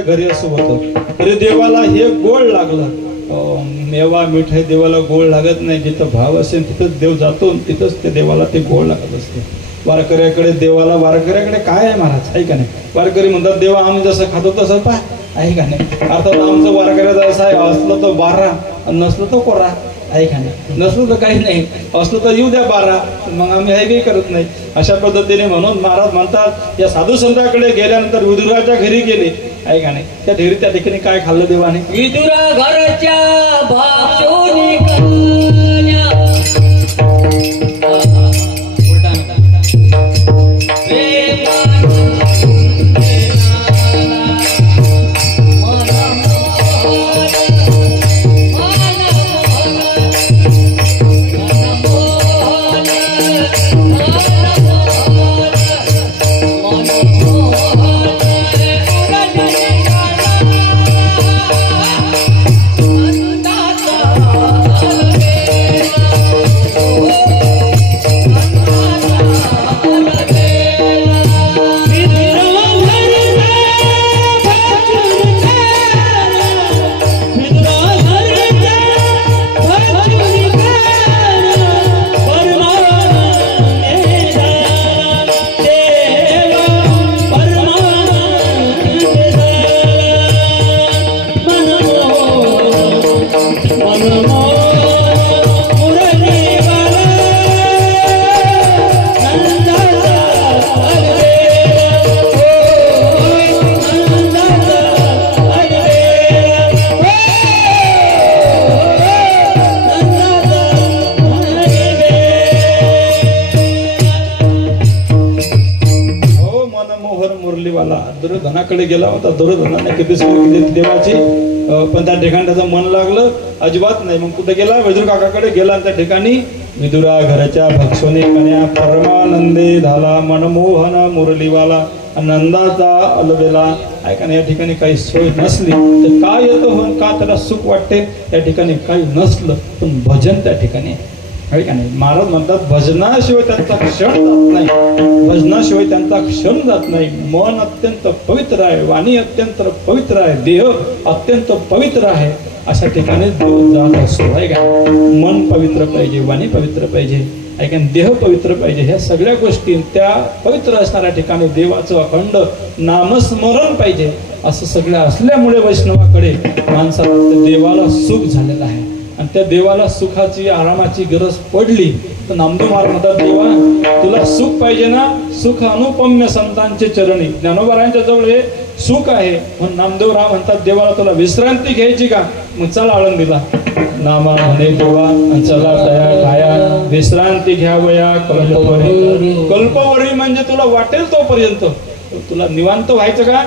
घरी असं होतं, तरी देवाला हे गोड लागलं. मेवा मिठाई देवाला गोड लागत नाही. जिथं भाव असेल तिथंच देव जातो, तिथंच ते देवाला ते गोड लागत असते. वारकऱ्याकडे देवाला, वारकऱ्याकडे काय आहे महाराज, आहे का नाही. वारकरी म्हणतात देवा आम्ही जसं खातो तसं पाय, आहे का नाही. अर्थात आमचं वारकऱ्याचं असं आहे, असलं तर 12 नसलं तर कोरा, आहे का नाही. नसलं तर काही नाही, असलं तर येऊ द्या 12, मग आम्ही हे काही करत नाही. अशा पद्धतीने म्हणून महाराज म्हणतात या साधू संतांकडे गेल्यानंतर विदुराच्या घरी गेले, आहे का नाही. त्या ठिकाणी काय खाल्लं देवाने. विदुरा घरच्या भाषोनी काकाकडे गेला होता दुर्योधनाने कधी सांगितली देवाची, पण त्या ठिकाणी त्याचं मन लागलं अजिबात नाही. मग कुठे गेला? विदुर काकाकडे गेला आणि त्या ठिकाणी विदुरा घराच्या भक्षोनी कन्या परमानंदे झाला, मनमोहन मुरलीवाला आनंदाचा अलबेला. ऐका ना, या ठिकाणी काही सोय नसली तर काय येतं हो, का त्याला सुख वाटते? या ठिकाणी काही नसलं पण भजन त्या ठिकाणी आहे का नाही. महाराज म्हणतात भजनाशिवाय त्यांचा क्षण जात नाही, भजनाशिवाय त्यांचा क्षण जात नाही. मन अत्यंत पवित्र आहे, वाणी अत्यंत पवित्र आहे, देह अत्यंत पवित्र आहे. अशा ठिकाणी देव जात असतो आहे का. मन पवित्र पाहिजे, वाणी पवित्र पाहिजे, ऐका देह पवित्र पाहिजे. ह्या सगळ्या गोष्टी त्या पवित्र असणाऱ्या ठिकाणी देवाचं अखंड नामस्मरण पाहिजे. असं सगळं असल्यामुळे वैष्णवाकडे माणसाला देवाला सुख झालेलं आहे. आणि त्या देवाला सुखाची आरामाची गरज पडली तर नामदेव महाराज म्हणतात, देवा तुला सुख पाहिजे ना, सुख अनुपम्य संतांचे चरणी. ज्ञानोबारायांच्या जवळ हे सुख आहे. म्हणून नामदेवराव म्हणतात, देवाला तुला विश्रांती घ्यायची का? मग चला आळंदीला. नामा म्हणे देवा चला तया खाया, विश्रांती घ्यावया कल्पवरी. कल्पवरी म्हणजे तुला वाटेल तोपर्यंत. तुला निवांत व्हायचं का?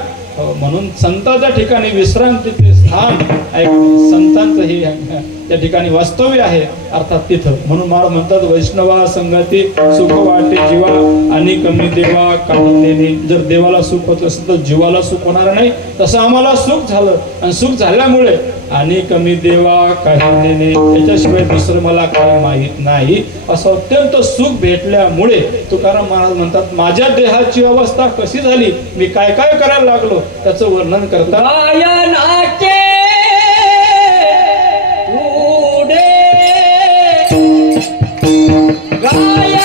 म्हणून संतांच्या ठिकाणी विश्रांतीचे स्थान आहे, संतांचं हे त्या ठिकाणी वास्तव्य आहे अर्थात तिथं. म्हणून महाराज म्हणतात, वैष्णवा संगती सुख वाटे जीवा आणि कमी देवा काही नेणे. जर देवाला सुख होत असेल तर जीवाला सुख होणार नाही. तसं आम्हाला सुख झालं आणि सुख झाल्यामुळे आणि कमी देवा काही नेणे, त्याच्याशिवाय दुसरं मला काही माहीत नाही. असं अत्यंत सुख भेटल्यामुळे तुकाराम महाराज म्हणतात, माझ्या देहाची अवस्था कशी झाली, मी काय काय करायला लागलो त्याचं वर्णन करतात. गायनाचे उडे, गायनाचे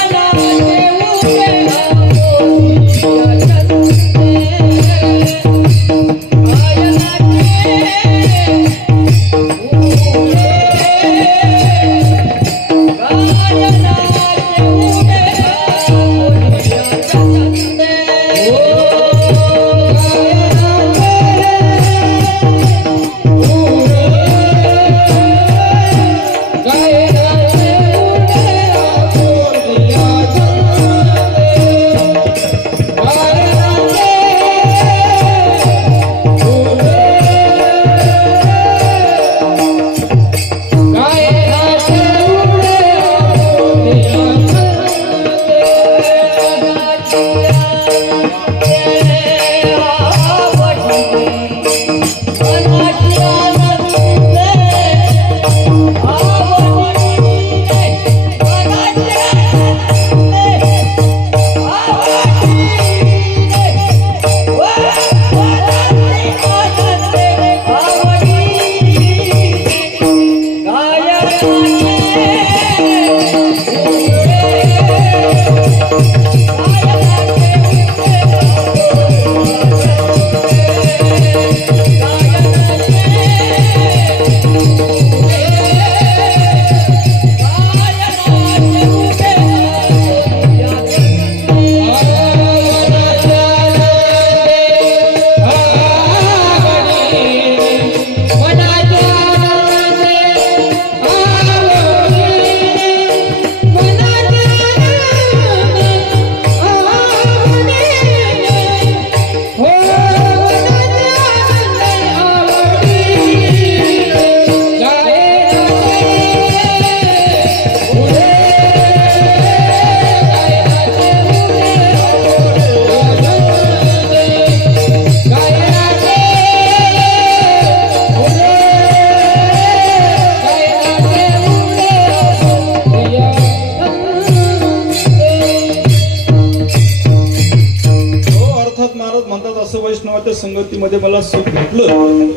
संगतीमध्ये मला सुख भेटलं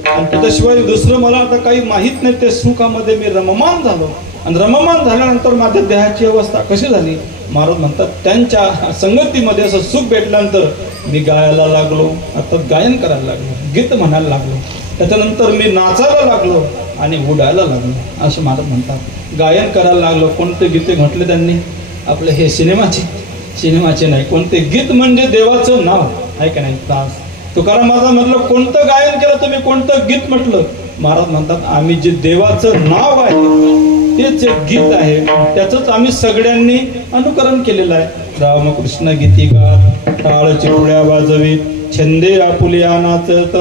आणि त्याच्याशिवाय दुसरं मला आता काही माहित नाही. ते सुखामध्ये मी रममान झालो आणि रममान झाल्यानंतर माझ्या देहाची अवस्था कशी झाली. महाराज म्हणतात, त्यांच्या संगतीमध्ये असं सुख भेटल्यानंतर मी गायला लागलो, अर्थात गायन करायला लागलो, गीत म्हणायला लागलो. त्याच्यानंतर मी नाचायला लागलो आणि उडायला लागलो असं महाराज म्हणतात. गायन करायला लागलो. कोणते गीते म्हटले त्यांनी? आपले हे सिनेमाचे नाही, कोणते गीत म्हणजे देवाचं नाव आहे का नाही. तास तुकाराम महाराज म्हटलं, कोणतं गायन केलं तुम्ही, कोणतं गीत म्हटलं? महाराज म्हणतात, आम्ही जे देवाचं नाव आहे तेच एक गीत आहे, त्याचंच आम्ही सगळ्यांनी अनुकरण केलेलं आहे. रामकृष्ण गीतिकार टाळ चिपळ्या वाजवी छंदे आपुलिया नाचत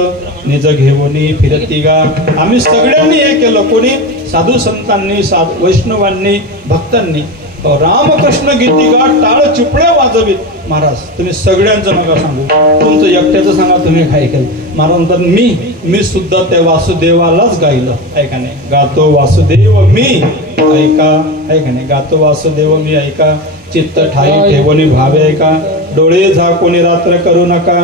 निज घेऊनी फिरती गा. आम्ही सगळ्यांनी हे केलं. कोणी? साधू संतांनी, वैष्णवांनी, भक्तांनी. रामकृष्ण गीती गा टाळ चिपळ्या वाजवीत. महाराज तुम्ही सगळ्यांचं नका सांगू, तुमचं एकट्याचं सांगा तुम्ही काय केलं. महाराज म्हणतात मी सुद्धा त्या वासुदेवालाच गायलं. ऐका नाही, गातो वासुदेव मी ऐका. ऐका नाही, गातो वासुदेव मी ऐका. चित्त ठाई ठेवणी भावे ऐका. डोळे झाकोनी रात्र करू नका.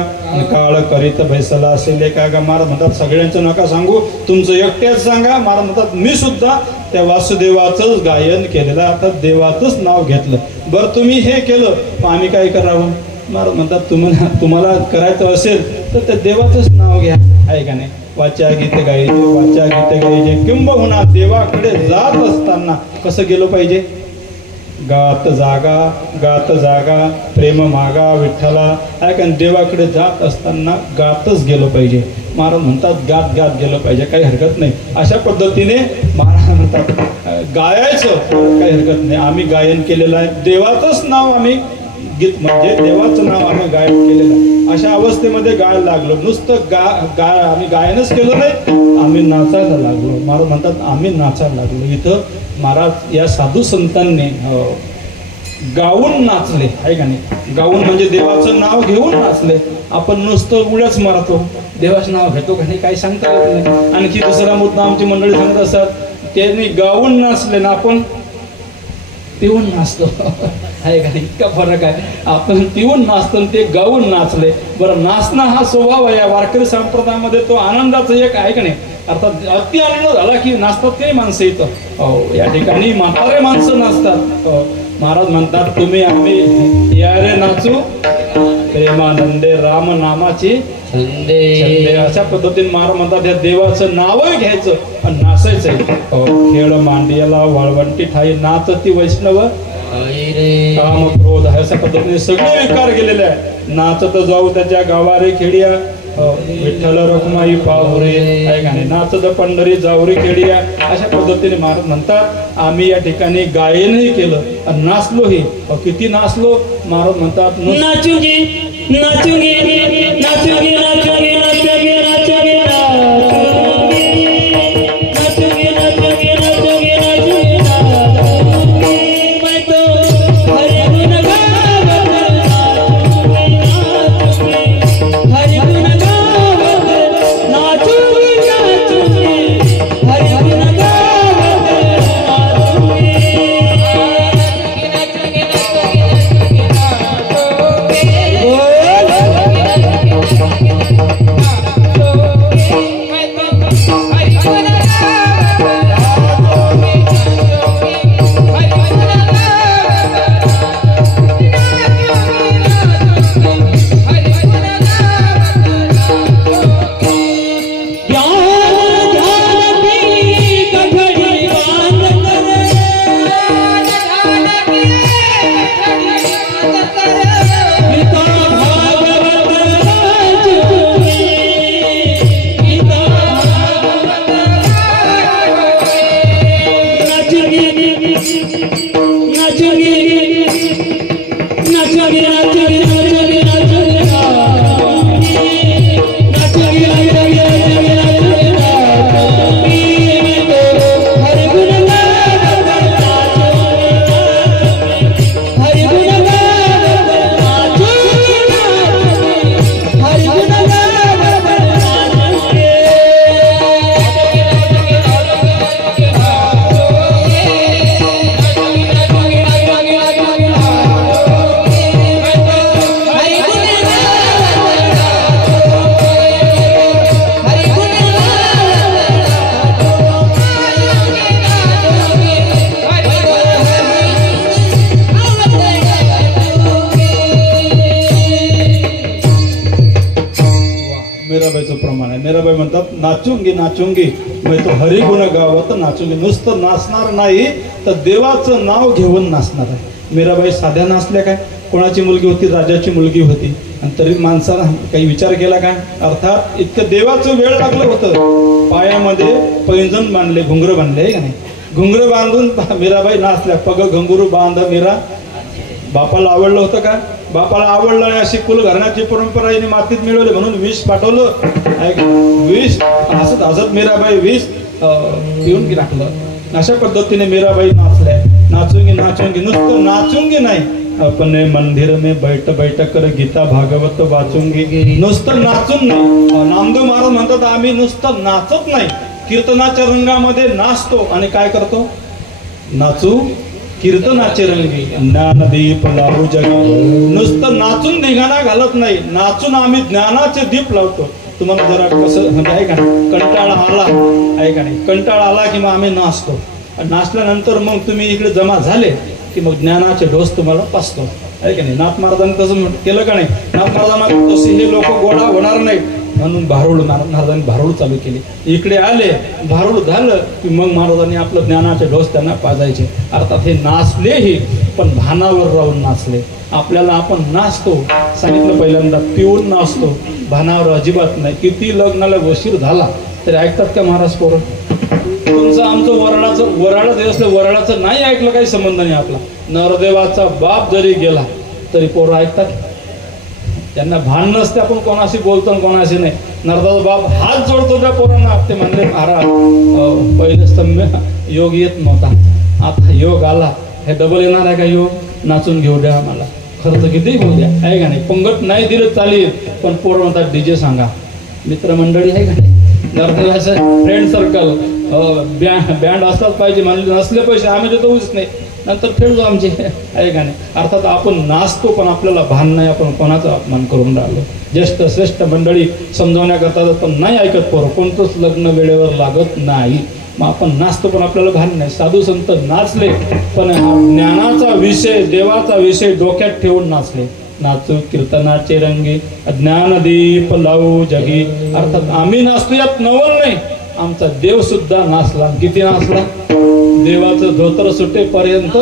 काळ करीत बैसला असेल का गा. महाराज म्हणतात सगळ्यांचं नका सांगू, तुमचं एकट्याच सांगा. महाराज म्हणतात मी सुद्धा त्या वासुदेवाचंच गायन केलेलं. आता देवाचंच नाव घेतलं. बरं तुम्ही हे केलं, मग आम्ही काय करावं. महाराज म्हणतात तुम्हाला करायचं असेल तर त्या देवाचंच नाव घ्या. आहे का नाही. वाचा गीत गायचे, वाचा गीत गायचे. किंबहुना देवाकडे जात असताना कसं गेलो पाहिजे. गात जागा प्रेम मागा विठ्ठला. ऐका देवाकडे जात असताना गातच गेलो पाहिजे. महाराज म्हणतात गात गेलो पाहिजे, काही हरकत नाही. अशा पद्धतीने महाराज म्हणतात गायचं काही हरकत नाही. आम्ही गायन केलेलं आहे. देवाचंच नाव आम्ही गीत म्हणजे देवाचं नाव आम्ही गायन केलेलं आहे. अशा अवस्थेमध्ये गायला लागलो. नुसतं आम्ही गायनच केलं नाही, आम्ही नाचायला लागलो. महाराज म्हणतात आम्ही नाचायला लागलो. इथं महाराज या साधू संतांनी गाऊन नाचले. आहे का नाही. गाऊन म्हणजे देवाचं नाव घेऊन नाचले. आपण नुसतं उड्याच मारतो, देवाचं नाव घेतो का नाही काही सांगता येत नाही. आणखी दुसरा मुद्दा आमची मंडळी सांगत असतात, त्यांनी गाऊन नाचले ना आपण पिऊन नाचतो. आहे का नाही. इतका फरक आहे. आपण पिऊन नाचतो ते गाऊन नाचले. बरं नाचणं हा स्वभाव आहे. वारकरी संप्रदायामध्ये तो आनंदाचं एक आहे का नाही. अर्थात अति आनंद झाला की नाचतात काही माणसं इथं. या ठिकाणी म्हातारे माणसं नाचतात. महाराज म्हणतात तुम्ही आम्ही या रे नाचू प्रेमानंदे राम नामाची छंदे. अशा पद्धतीने महाराज म्हणतात या देवाचं नावही घ्यायचं आणि नाचायचंय. खेळ मांडियाला वाळवंटी ठाई नाचती वैष्णव काम क्रोध. अशा पद्धतीने सगळे विकार गेलेले आहे. नाचत जाऊ त्याच्या गावारे खेडिया विठ्ठल रखुमाई पाहुरे. आहे का नाही. नाचत पंढरी जावरी खेडिया. अशा पद्धतीने महाराज म्हणतात आम्ही या ठिकाणी गायनही केलं आणि नाचलोही. किती नाचलो. महाराज म्हणतात नाचूंगी नाचूंगी नाचूंगी नाचूंगी नाचूंगी नाचूंगी नाचूंगी नाचूंगी नाचूंगी नाचूंगी मैं तो हरि गुण गावत हरि गुण गावत नाचूंगी नाचूंगी हरि गुण गावत मीराबाईचं प्रमाण आहे. मीराबाई म्हणतात नाचूंगी नाचूंगी मैं तो हरी गुण गावत नाचूंगी. नुसतं नाचणार नाही तर देवाचं नाव घेऊन नाचणार आहे. मीराबाई साध्या नाचल्या काय. कोणाची मुलगी होती. राजाची मुलगी होती. आणि तरी माणसानं काही विचार केला काय. अर्थात इतकं देवाचं वेळ लागलं होतं. पायामध्ये पैंजण बांधले, घुंगर बांधले का नाही. घुंगर बांधून मीराबाई नाचल्या. पग घुंगरू बांध मीरा. बापाला आवडलं होतं का. बापाला आवडलं नाही अशी कुल घराण्याची परंपरा हिने मातीत मिळवली म्हणून विष पाठवलं. विष हसत हसत मीराबाई विष पिऊन टाकलं. अशा पद्धतीने मीराबाई नाचल्या. नाचूंगी नाचूंगी, नुसतं नाचूंगी नाही, अपने मंदिर में बैठ बैठ कर गीता भागवत वाचूंगी. नुसतं नाचून नाही. नामदेव महाराज म्हणतात आम्ही नुसतं नाचत नाही, कीर्तनाच्या रंगामध्ये नाचतो. आणि काय करतो? नाचू कीर्तनाचे रंगी, ज्ञानदीप लावू जगी. नुसतं नाचून धिंगाणा घालत नाही, नाचून आम्ही ज्ञानाचे दीप लावतो. तुम्हाला जरा कसं म्हणजे आहे का नाही, कंटाळा आला आहे का नाही, कंटाळा आला की मग आम्ही नाचतो. नाचल्यानंतर मग तुम्ही इकडे जमा झाले की मग ज्ञानाचे ढोस तुम्हाला पाचतो आहे का नाही. नाथ महाराजांनी तसं केलं का नाही? नाथ महाराजांना तसे हे लोक गोळा होणार नाही म्हणून भारूड महाराजांनी भारूड चालू केली. इकडे आले, भारूड झालं की मग महाराजांनी आपलं ज्ञानाचे ढोस त्यांना पाजायचे. अर्थात हे नाचलेही पण भानावर राहून नाचले. आपल्याला आपण नाचतो, सांगितलं पहिल्यांदा, पिऊन नाचतो, भानावर अजिबात नाही. किती लग्नाला वशीर झाला तरी ऐकतात का महाराज पोरं? तुमचं आमचं वराळाचं असलं, वराळाचं नाही ऐकलं काही संबंध नाही आपला. नरदेवाचा बाप जरी गेला तरी पोरं ऐकतात. त्यांना भान नसते आपण कोणाशी बोलतो आणि कोणाशी नाही. नरदेवाचा बाप हात जोडतो त्या पोरांना. ते म्हणले महाराज पहिले स्तंभ योग येत नव्हता, आता योग आला, हे डबल येणार आहे का योग? नाचून घेऊ द्या आम्हाला, खर्च किती होऊ द्या आहे का नाही. पंगत नाही दिलं चालेल पण पोरं म्हणतात डीजे सांगा. मित्रमंडळी आहे का नाही, नरदेवाचं फ्रेंड सर्कल, बँड असलाच पाहिजे. म्हणजे नसले पैसे आम्ही देतो उच नाही, नंतर खेळतो आमचे आहे का नाही. अर्थात आपण नाचतो पण आपल्याला भान नाही आपण कोणाचा अपमान करून राहिलो. ज्येष्ठ श्रेष्ठ मंडळी समजावण्याकरता पण नाही ऐकत पोरं. कोणतंच लग्न वेळेवर लागत नाही. मग आपण नाचतो पण आपल्याला भान नाही. साधू संत नाचले पण ज्ञानाचा विषय, देवाचा विषय डोक्यात ठेवून नाचले. नाचू कीर्तनाचे रंगी, ज्ञानदीप लावू जगी. अर्थात आम्ही नाचतो यात नवल नाही, आमचा देव सुद्धा नाचला. किती नाचला? देवाचं धोतर सुटेपर्यंत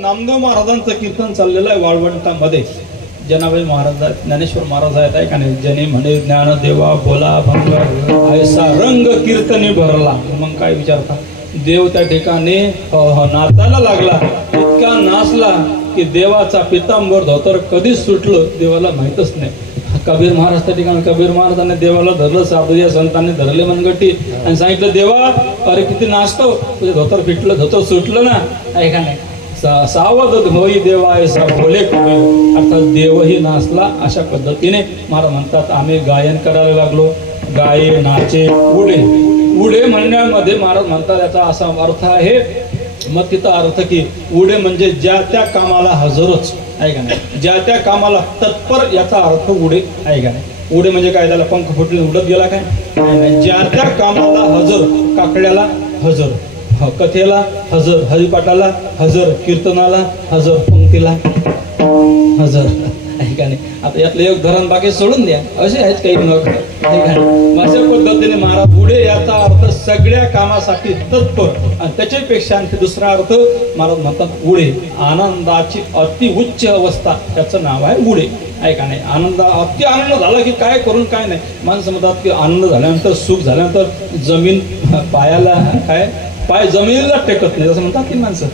नामदेव महाराजांचं कीर्तन चाललेलं आहे वाळवंटामध्ये. जनाबाई महाराज आहेत, ज्ञानेश्वर महाराज आहेत आहे का नाही. जने म्हणे ज्ञान देवा बोला भंग, ऐसा रंग कीर्तनी भरला. मग काय विचारता, देव त्या ठिकाणी नाचायला लागला. इतका नाचला की देवाचा पितांबर धोतर कधीच सुटलं देवाला माहीतच नाही. कबीर महाराज त्या ठिकाणी, कबीर महाराजांनी देवाला धरलं, साबुया संतांनी धरले मनगटी आणि सांगितलं देवा अरे किती नाचतो, तुझे धोतर फिटलं, धोतर सुटलं ना आहे का नाही. सावध होई देवा ऐसा बोले कबीर. अर्थात देवही नाचला. अशा पद्धतीने महाराज म्हणतात आम्ही गायन करायला लागलो. गाये नाचे उडे. उडे म्हणण्यामध्ये महाराज म्हणतात याचा असा अर्थ आहे, मग तिथं अर्थ की उडे म्हणजे ज्या त्या कामाला हजरच आहे का नाही, ज्या त्या कामाला तत्पर, याचा अर्थ उडे आहे का नाही. उडे म्हणजे काय, त्याला पंख फुटले उडत गेला काय नाही. ज्या त्या कामाला हजर, काकड्याला हजर, कथेला हजर, हरिपाठाला हजर, कीर्तनाला हजर, पंक्तीला हजर आहे का नाही. आता यातलं एक धरण बाकी सोडून द्या, असे आहेत काही न अशा पद्धतीने महाराज उडे याचा अर्थ सगळ्या कामासाठी तत्पर, आणि त्याच्यापेक्षा आणखी दुसरा अर्थ महाराज म्हणतात उडे आनंदाची अति उच्च अवस्था, त्याचं नाव आहे उडे. आहे का नाही? अति आनंद झाला की काय करून काय नाही. माणसं म्हणतात की आनंद झाल्यानंतर सुख झाल्यानंतर जमीन पायाला काय पाय जमिनीला टेकत नाही असं म्हणतात की माणसं.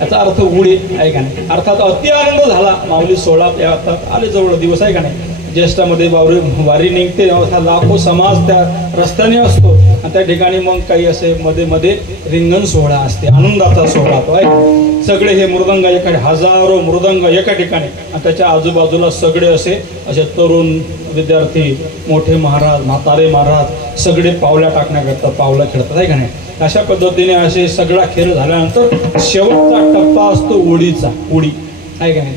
याचा अर्थ उडे. आहे का नाही? अर्थात अति आनंद झाला. माऊली 16 या अर्थात आले जवळ दिवस. आहे का नाही? ज्येष्ठामध्ये वारी निघते, लाखो समाज त्या रस्त्याने असतो, आणि त्या ठिकाणी मग काही असे मध्ये मध्ये रिंगण सोहळा असते, आनंदाचा सोहळा तो आहे. सगळे हे मृदंग एका हजारो मृदंग एका ठिकाणी, आणि त्याच्या आजूबाजूला सगळे असे तरुण विद्यार्थी, मोठे महाराज, म्हातारे महाराज सगळे पावल्या टाकण्याकरता पावलं खेळतात. आहे का नाही? अशा पद्धतीने असे सगळा खेळ झाल्यानंतर शेवटचा टप्पा असतो उडीचा. उडी. आहे का नाही?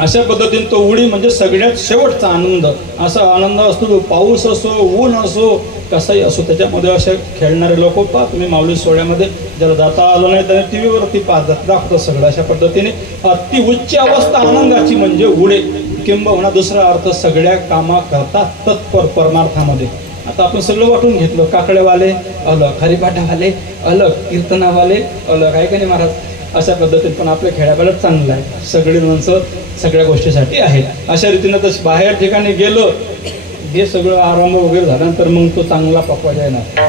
अशा पद्धतीने तो उडी म्हणजे सगळ्यात शेवटचा आनंद. असा आनंद असतो तो पाऊस असो, ऊन असो, कसाही असो, त्याच्यामध्ये असे खेळणारे लोक पहा तुम्ही माऊली सोहळ्यामध्ये. ज्याला जाता आलं नाही त्याने टी व्हीवरती दाखवतं सगळं. अशा पद्धतीने अति उच्च अवस्था आनंदाची म्हणजे उडे, किंबहुना दुसरा अर्थ सगळ्या कामा करता तत्पर परमार्थामध्ये. आता आपण सगळं वाटून घेतलं. काकड्यावाले अलग, हरिपाठावाले अलग, कीर्तनावाले अलग. आहे का नाही महाराज? अशा पद्धतीने पण आपल्या खेड्यापाड्यात चांगलं आहे. सगळी माणसं सगळ्या गोष्टीसाठी आहेत. अशा रीतीनं तर बाहेर ठिकाणी गेलं, हे सगळं आरंभ वगैरे झाल्यानंतर मग तो चांगला पकवा येणार.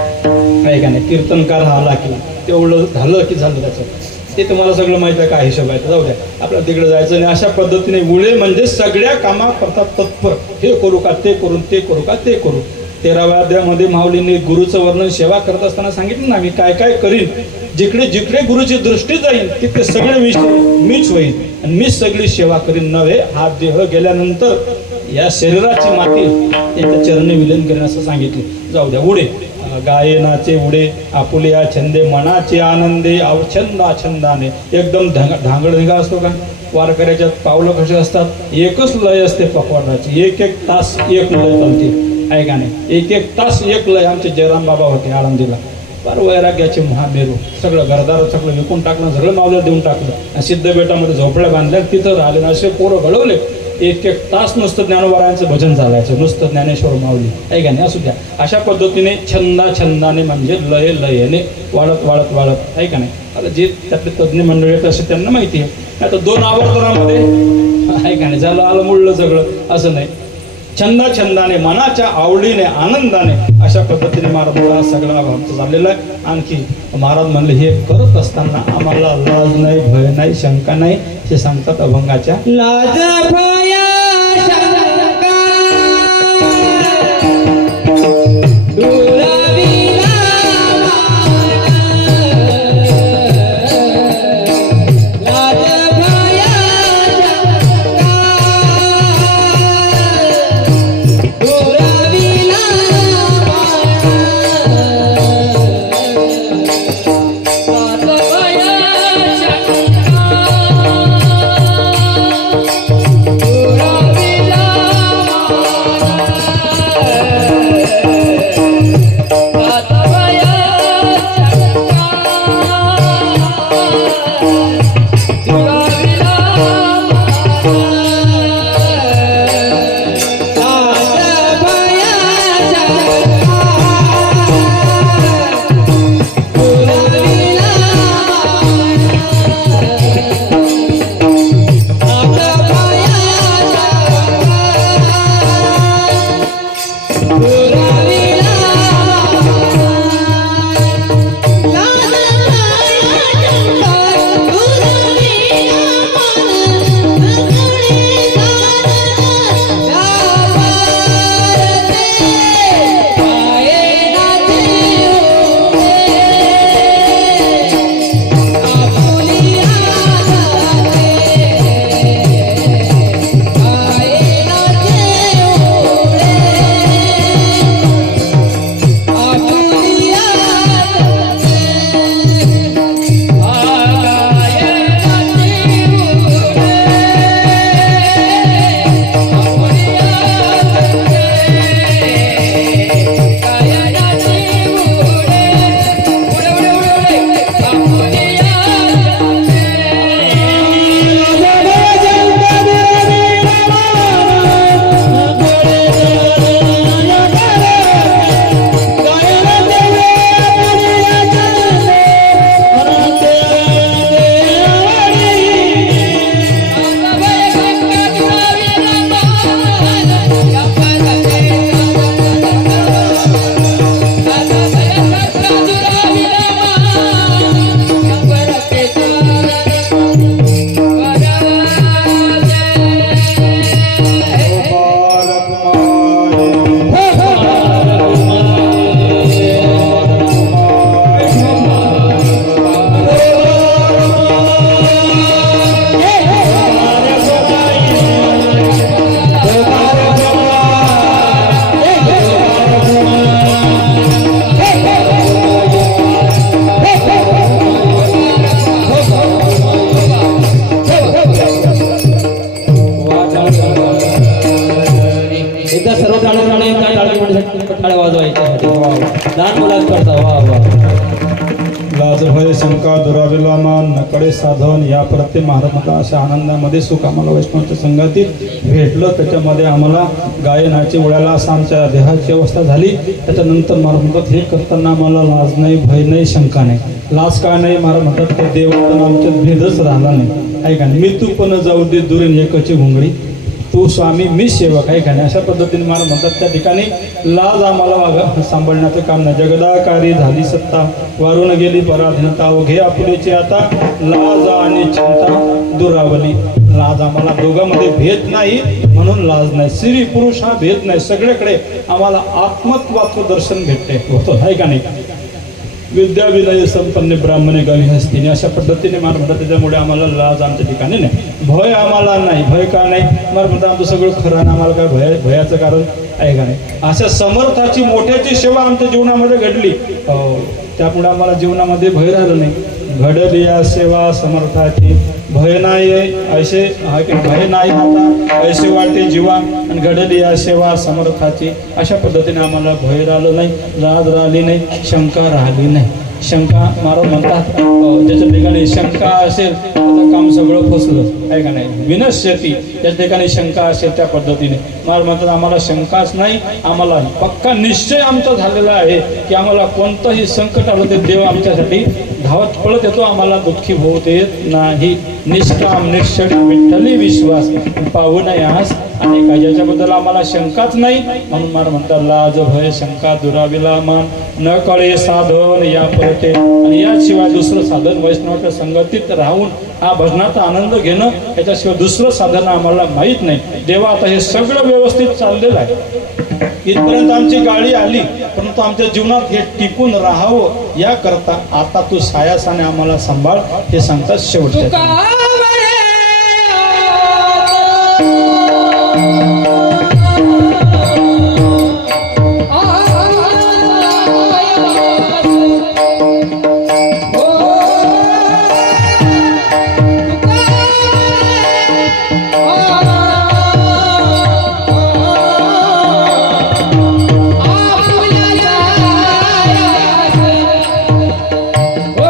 आहे का नाही? कीर्तनकार आला की तेवढं झालं की झालं त्याचं. ते तुम्हाला सगळं माहिती आहे, काय हिशोब आहे. जाऊ द्या, आपल्याला तिकडे जायचं नाही. अशा पद्धतीने उडे म्हणजे सगळ्या कामा करतात तत्पर. हे करू का ते करू, ते करू का ते करू. 13व्या अध्यायामध्ये माऊलींनी गुरुचं वर्णन सेवा करत असताना सांगितलं ना, मी काय काय करीन, जिकडे जिकडे गुरुची दृष्टी जाईल तिथे सगळे मीच होईल, आणि मीच सगळी सेवा करीन. नव्हे, हा देह गेल्यानंतर या शरीराची माती त्याच्या चरणी विलीन करेन असं सांगितले. जाऊ द्या. उडे गायनाचे उडे आपुल्या छंदे मनाचे आनंदे अवछंदा छंदाने. एकदम धांगडधिंगा असतो का? वारकऱ्याच्या पावलं कसे असतात? एकच लय असते पकवाडाची. एक तास एक लय चालते. आहे का नाही? एक तास एक लय. आमचे जयराम बाबा होते आळंदीला, फार वैराग्याचे महामेरू. सगळं घरदार सगळं विकून टाकलं, सगळं मावलं देऊन टाकलं, सिद्ध बेटामध्ये झोपड्या बांधल्या, तिथं राहिले. असे पोरं घडवले. एक तास नुसतं ज्ञानोबारायांचं भजन चालायचं, नुसतं ज्ञानेश्वर माऊली. आहे का नाही? असू द्या. अशा पद्धतीने छंदाने म्हणजे लय लयने वाढत वाढत वाढत. आहे का नाही? आता जे त्यातले तज्ज्ञ मंडळी आहेत असे त्यांना माहिती आहे. आता 2 आवर्तनामध्ये आहे का नाही झालं आलं मुळलं सगळं असं नाही. छंदाने मनाच्या आवडीने आनंदाने अशा पद्धतीने महाराज सगळा आमचं चाललेला आहे. आणखी महाराज म्हणले हे करत असताना आम्हाला लाज नाही, भय नाही, शंका नाही. हे सांगतात अभंगाच्या. लाज भय शंका दुराविला लाज भय शंका दुराविला लाज भय शंका टाळ्या वाजवायच्यासाठी वा वा. लहान मुलाच करता वा वा. लाज भय शंका दुराविला मान नकडे साधन या प्रत्येक महाराज अशा आनंदामध्ये सुख आम्हाला वैष्णवाच्या संघातीत भेटलं. त्याच्यामध्ये आम्हाला गायनाची उड्याला असं आमच्या देहाची अवस्था झाली. त्याच्यानंतर महाराज म्हणतात हे करताना आम्हाला लाज नाही भय नाही शंका नाही. लाज का नाही महाराज म्हणतात ते देवातून आमच्यात भेदच राहिला नाही. ऐका मी तू पण जाऊ दे दुरीन एकची घुंगडी तू स्वामी मी सेवक आहे का नाही. अशा पद्धतीने मला म्हणतात त्या ठिकाणी लाज आम्हाला सांभाळण्याचं काम नाही. जगदाकारी झाली सत्ता वारून गेली पराधीनता घे आपलीची आता लाज आणि चिंता दुरावली. लाज आम्हाला दोघांमध्ये भेद नाही म्हणून लाज नाही. स्त्री पुरुष हा भेद नाही. सगळीकडे आम्हाला आत्मत्वाचं दर्शन भेटते होतं आहे का नाही. विद्या विनय संपन्न ब्राह्मणे गावी हस्तीने अशा पद्धतीने मला म्हणतात. त्याच्यामुळे आम्हाला लाज आमच्या ठिकाणी नाही. भय आम्हाला नाही. भय का नाही मला म्हणतात आमचं सगळं खरं आणि आम्हाला काय भयाचं कारण आहे का नाही. अशा समर्थाची मोठ्याची सेवा आमच्या जीवनामध्ये घडली त्यामुळे आम्हाला जीवनामध्ये भय राहिलं नाही. घडली या सेवा समर्थाची भय नाही ऐसे भय नाही आता ऐसे वाटे जीवा आणि घडली या सेवा समर्थाची. अशा पद्धतीने आम्हाला भय राहिलं नाही लाज राहिली नाही शंका राहिली नाही. शंका महाराज म्हणतात ज्याच्या ठिकाणी शंका असेल तर काम सगळं फसलं आहे का नाही. विनश्यती ज्या ठिकाणी शंका असेल त्या पद्धतीने महाराज म्हणतात आम्हाला शंकाच नाही. आम्हाला पक्का निश्चय आमचा झालेला आहे की आम्हाला कोणतंही संकट आलं ते देव आमच्यासाठी धावत पळत येतो. आम्हाला दुःखी होऊ देत नाही. निष्काम निश्चय विठ्ठली विश्वास पाहू नये आस आणि याच्याबद्दल आम्हाला शंकाच नाही म्हणून मला म्हणतात लाज भय शंका दुराविला मान न कळे साधन या परते. आणि याशिवाय दुसरं साधन वैष्णवाच्या संगतीत राहून हा भजनाचा आनंद घेणं याच्याशिवाय दुसरं साधन आम्हाला माहीत नाही. देवा आता हे सगळं व्यवस्थित चाललेलं आहे. इथपर्यंत आमची गाडी आली परंतु आमच्या जीवनात हे टिकून राहावं या करता आता तू सायासाने आम्हाला सांभाळ हे सांगतात शेवटच्या. Oh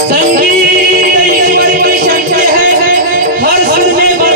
संगीत ईश्वर की शक्ति है, हर सुर में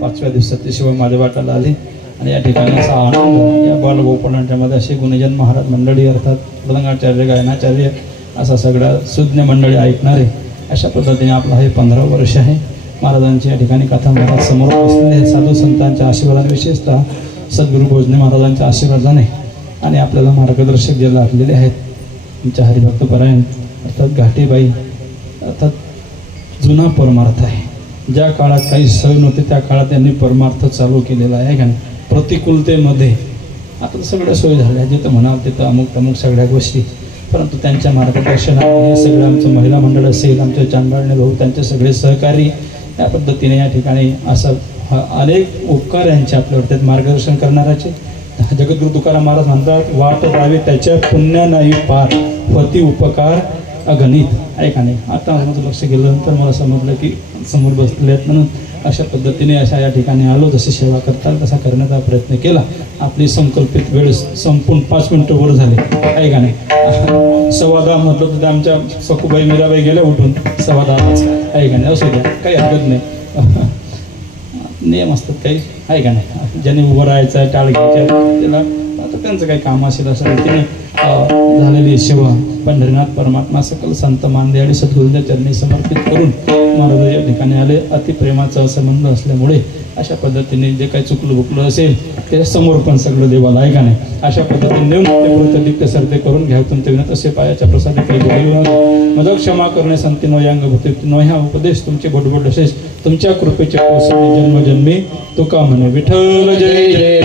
5व्या दिवसात शिवाय माझ्या वाटाला आली आणि या ठिकाणी असा आनंद या बालगोपाळांच्या मध्ये असे गुणजन महाराज मंडळी अर्थात मृदंगाचार्य गायनाचार्य असा सगळ्या सुज्ञ मंडळी ऐकणारे अशा पद्धतीने आपलं हे 15 वर्ष आहे. महाराजांची या ठिकाणी कथा महाराज समोर बसलेले साधू संतांच्या आशीर्वादाने विशेषतः सद्गुरू भोजने महाराजांच्या आशीर्वादाने आणि आपल्याला मार्गदर्शक जे लाभलेले आहेत तुमच्या हरिभक्तपरायण अर्थात घाटीबाई अर्थात जुना परमार्थ आहे. ज्या काळात काही सण होते त्या काळात त्यांनी परमार्थ चालू केलेला आहे का नाही. प्रतिकूलतेमध्ये आता सगळ्या सोयी झाल्या जिथं म्हणाल तिथं अमुक सगळ्या गोष्टी परंतु त्यांच्या मार्गदर्शनाने हे सगळं आमचं महिला मंडळ असेल आमचे चांडाळणे भाऊ त्यांचे सगळे सहकारी या पद्धतीने या ठिकाणी असं अनेक उपकार यांचे आपल्यावर त्यात मार्गदर्शन करणाराचे. जगद्गुरु तुकाराम महाराज म्हणतात वाट जावे त्याच्या पुण्य नाही पार पती उपकार अगणित आहे का नाही. आता माझं लक्ष गेल्यानंतर मला समजलं की समोर बसलेले आहेत म्हणून अशा पद्धतीने अशा या ठिकाणी आलो जशी सेवा करतात तसा करण्याचा प्रयत्न केला. आपली संकल्पित वेळ संपून 5 मिनिटं वर झाले आहे का नाही. 10:15 म्हटलं तर आमच्या सखूबाई मीराबाई गेल्या उठून 10:15 आहे का नाही. असू द्या काही हरकत नाही नियम असतात काही आहे का नाही. ज्याने उभं राहायचं आहे टाळ घ्यायचं त्याला आता त्यांचं काही काम असेल अशा रीतीने झालेली सेवा पंढरीनाथ परमात्मा सकल संत मानदे आणि सद्गुरूंच्या चरणी समर्पित करून महाराज या ठिकाणी आले. अतिप्रेमाचा संबंध असल्यामुळे अशा पद्धतीने जे काही चुकलं बुकलं असेल ते समोर पण सगळं देवाला आहे का नाही. अशा पद्धतीने नेऊन दिक्ट सरते करून घ्या तुमचे विनंत असे पायाच्या प्रसादी काही बोलू मदत क्षमा करणे संती नोयांग भूते नो ह्या उपदेश तुमचे बोटबोट असेच तुमच्या कृपेचे कोसळे जन्मजन्मी तुका म्हणे विठ्ठल जय जय.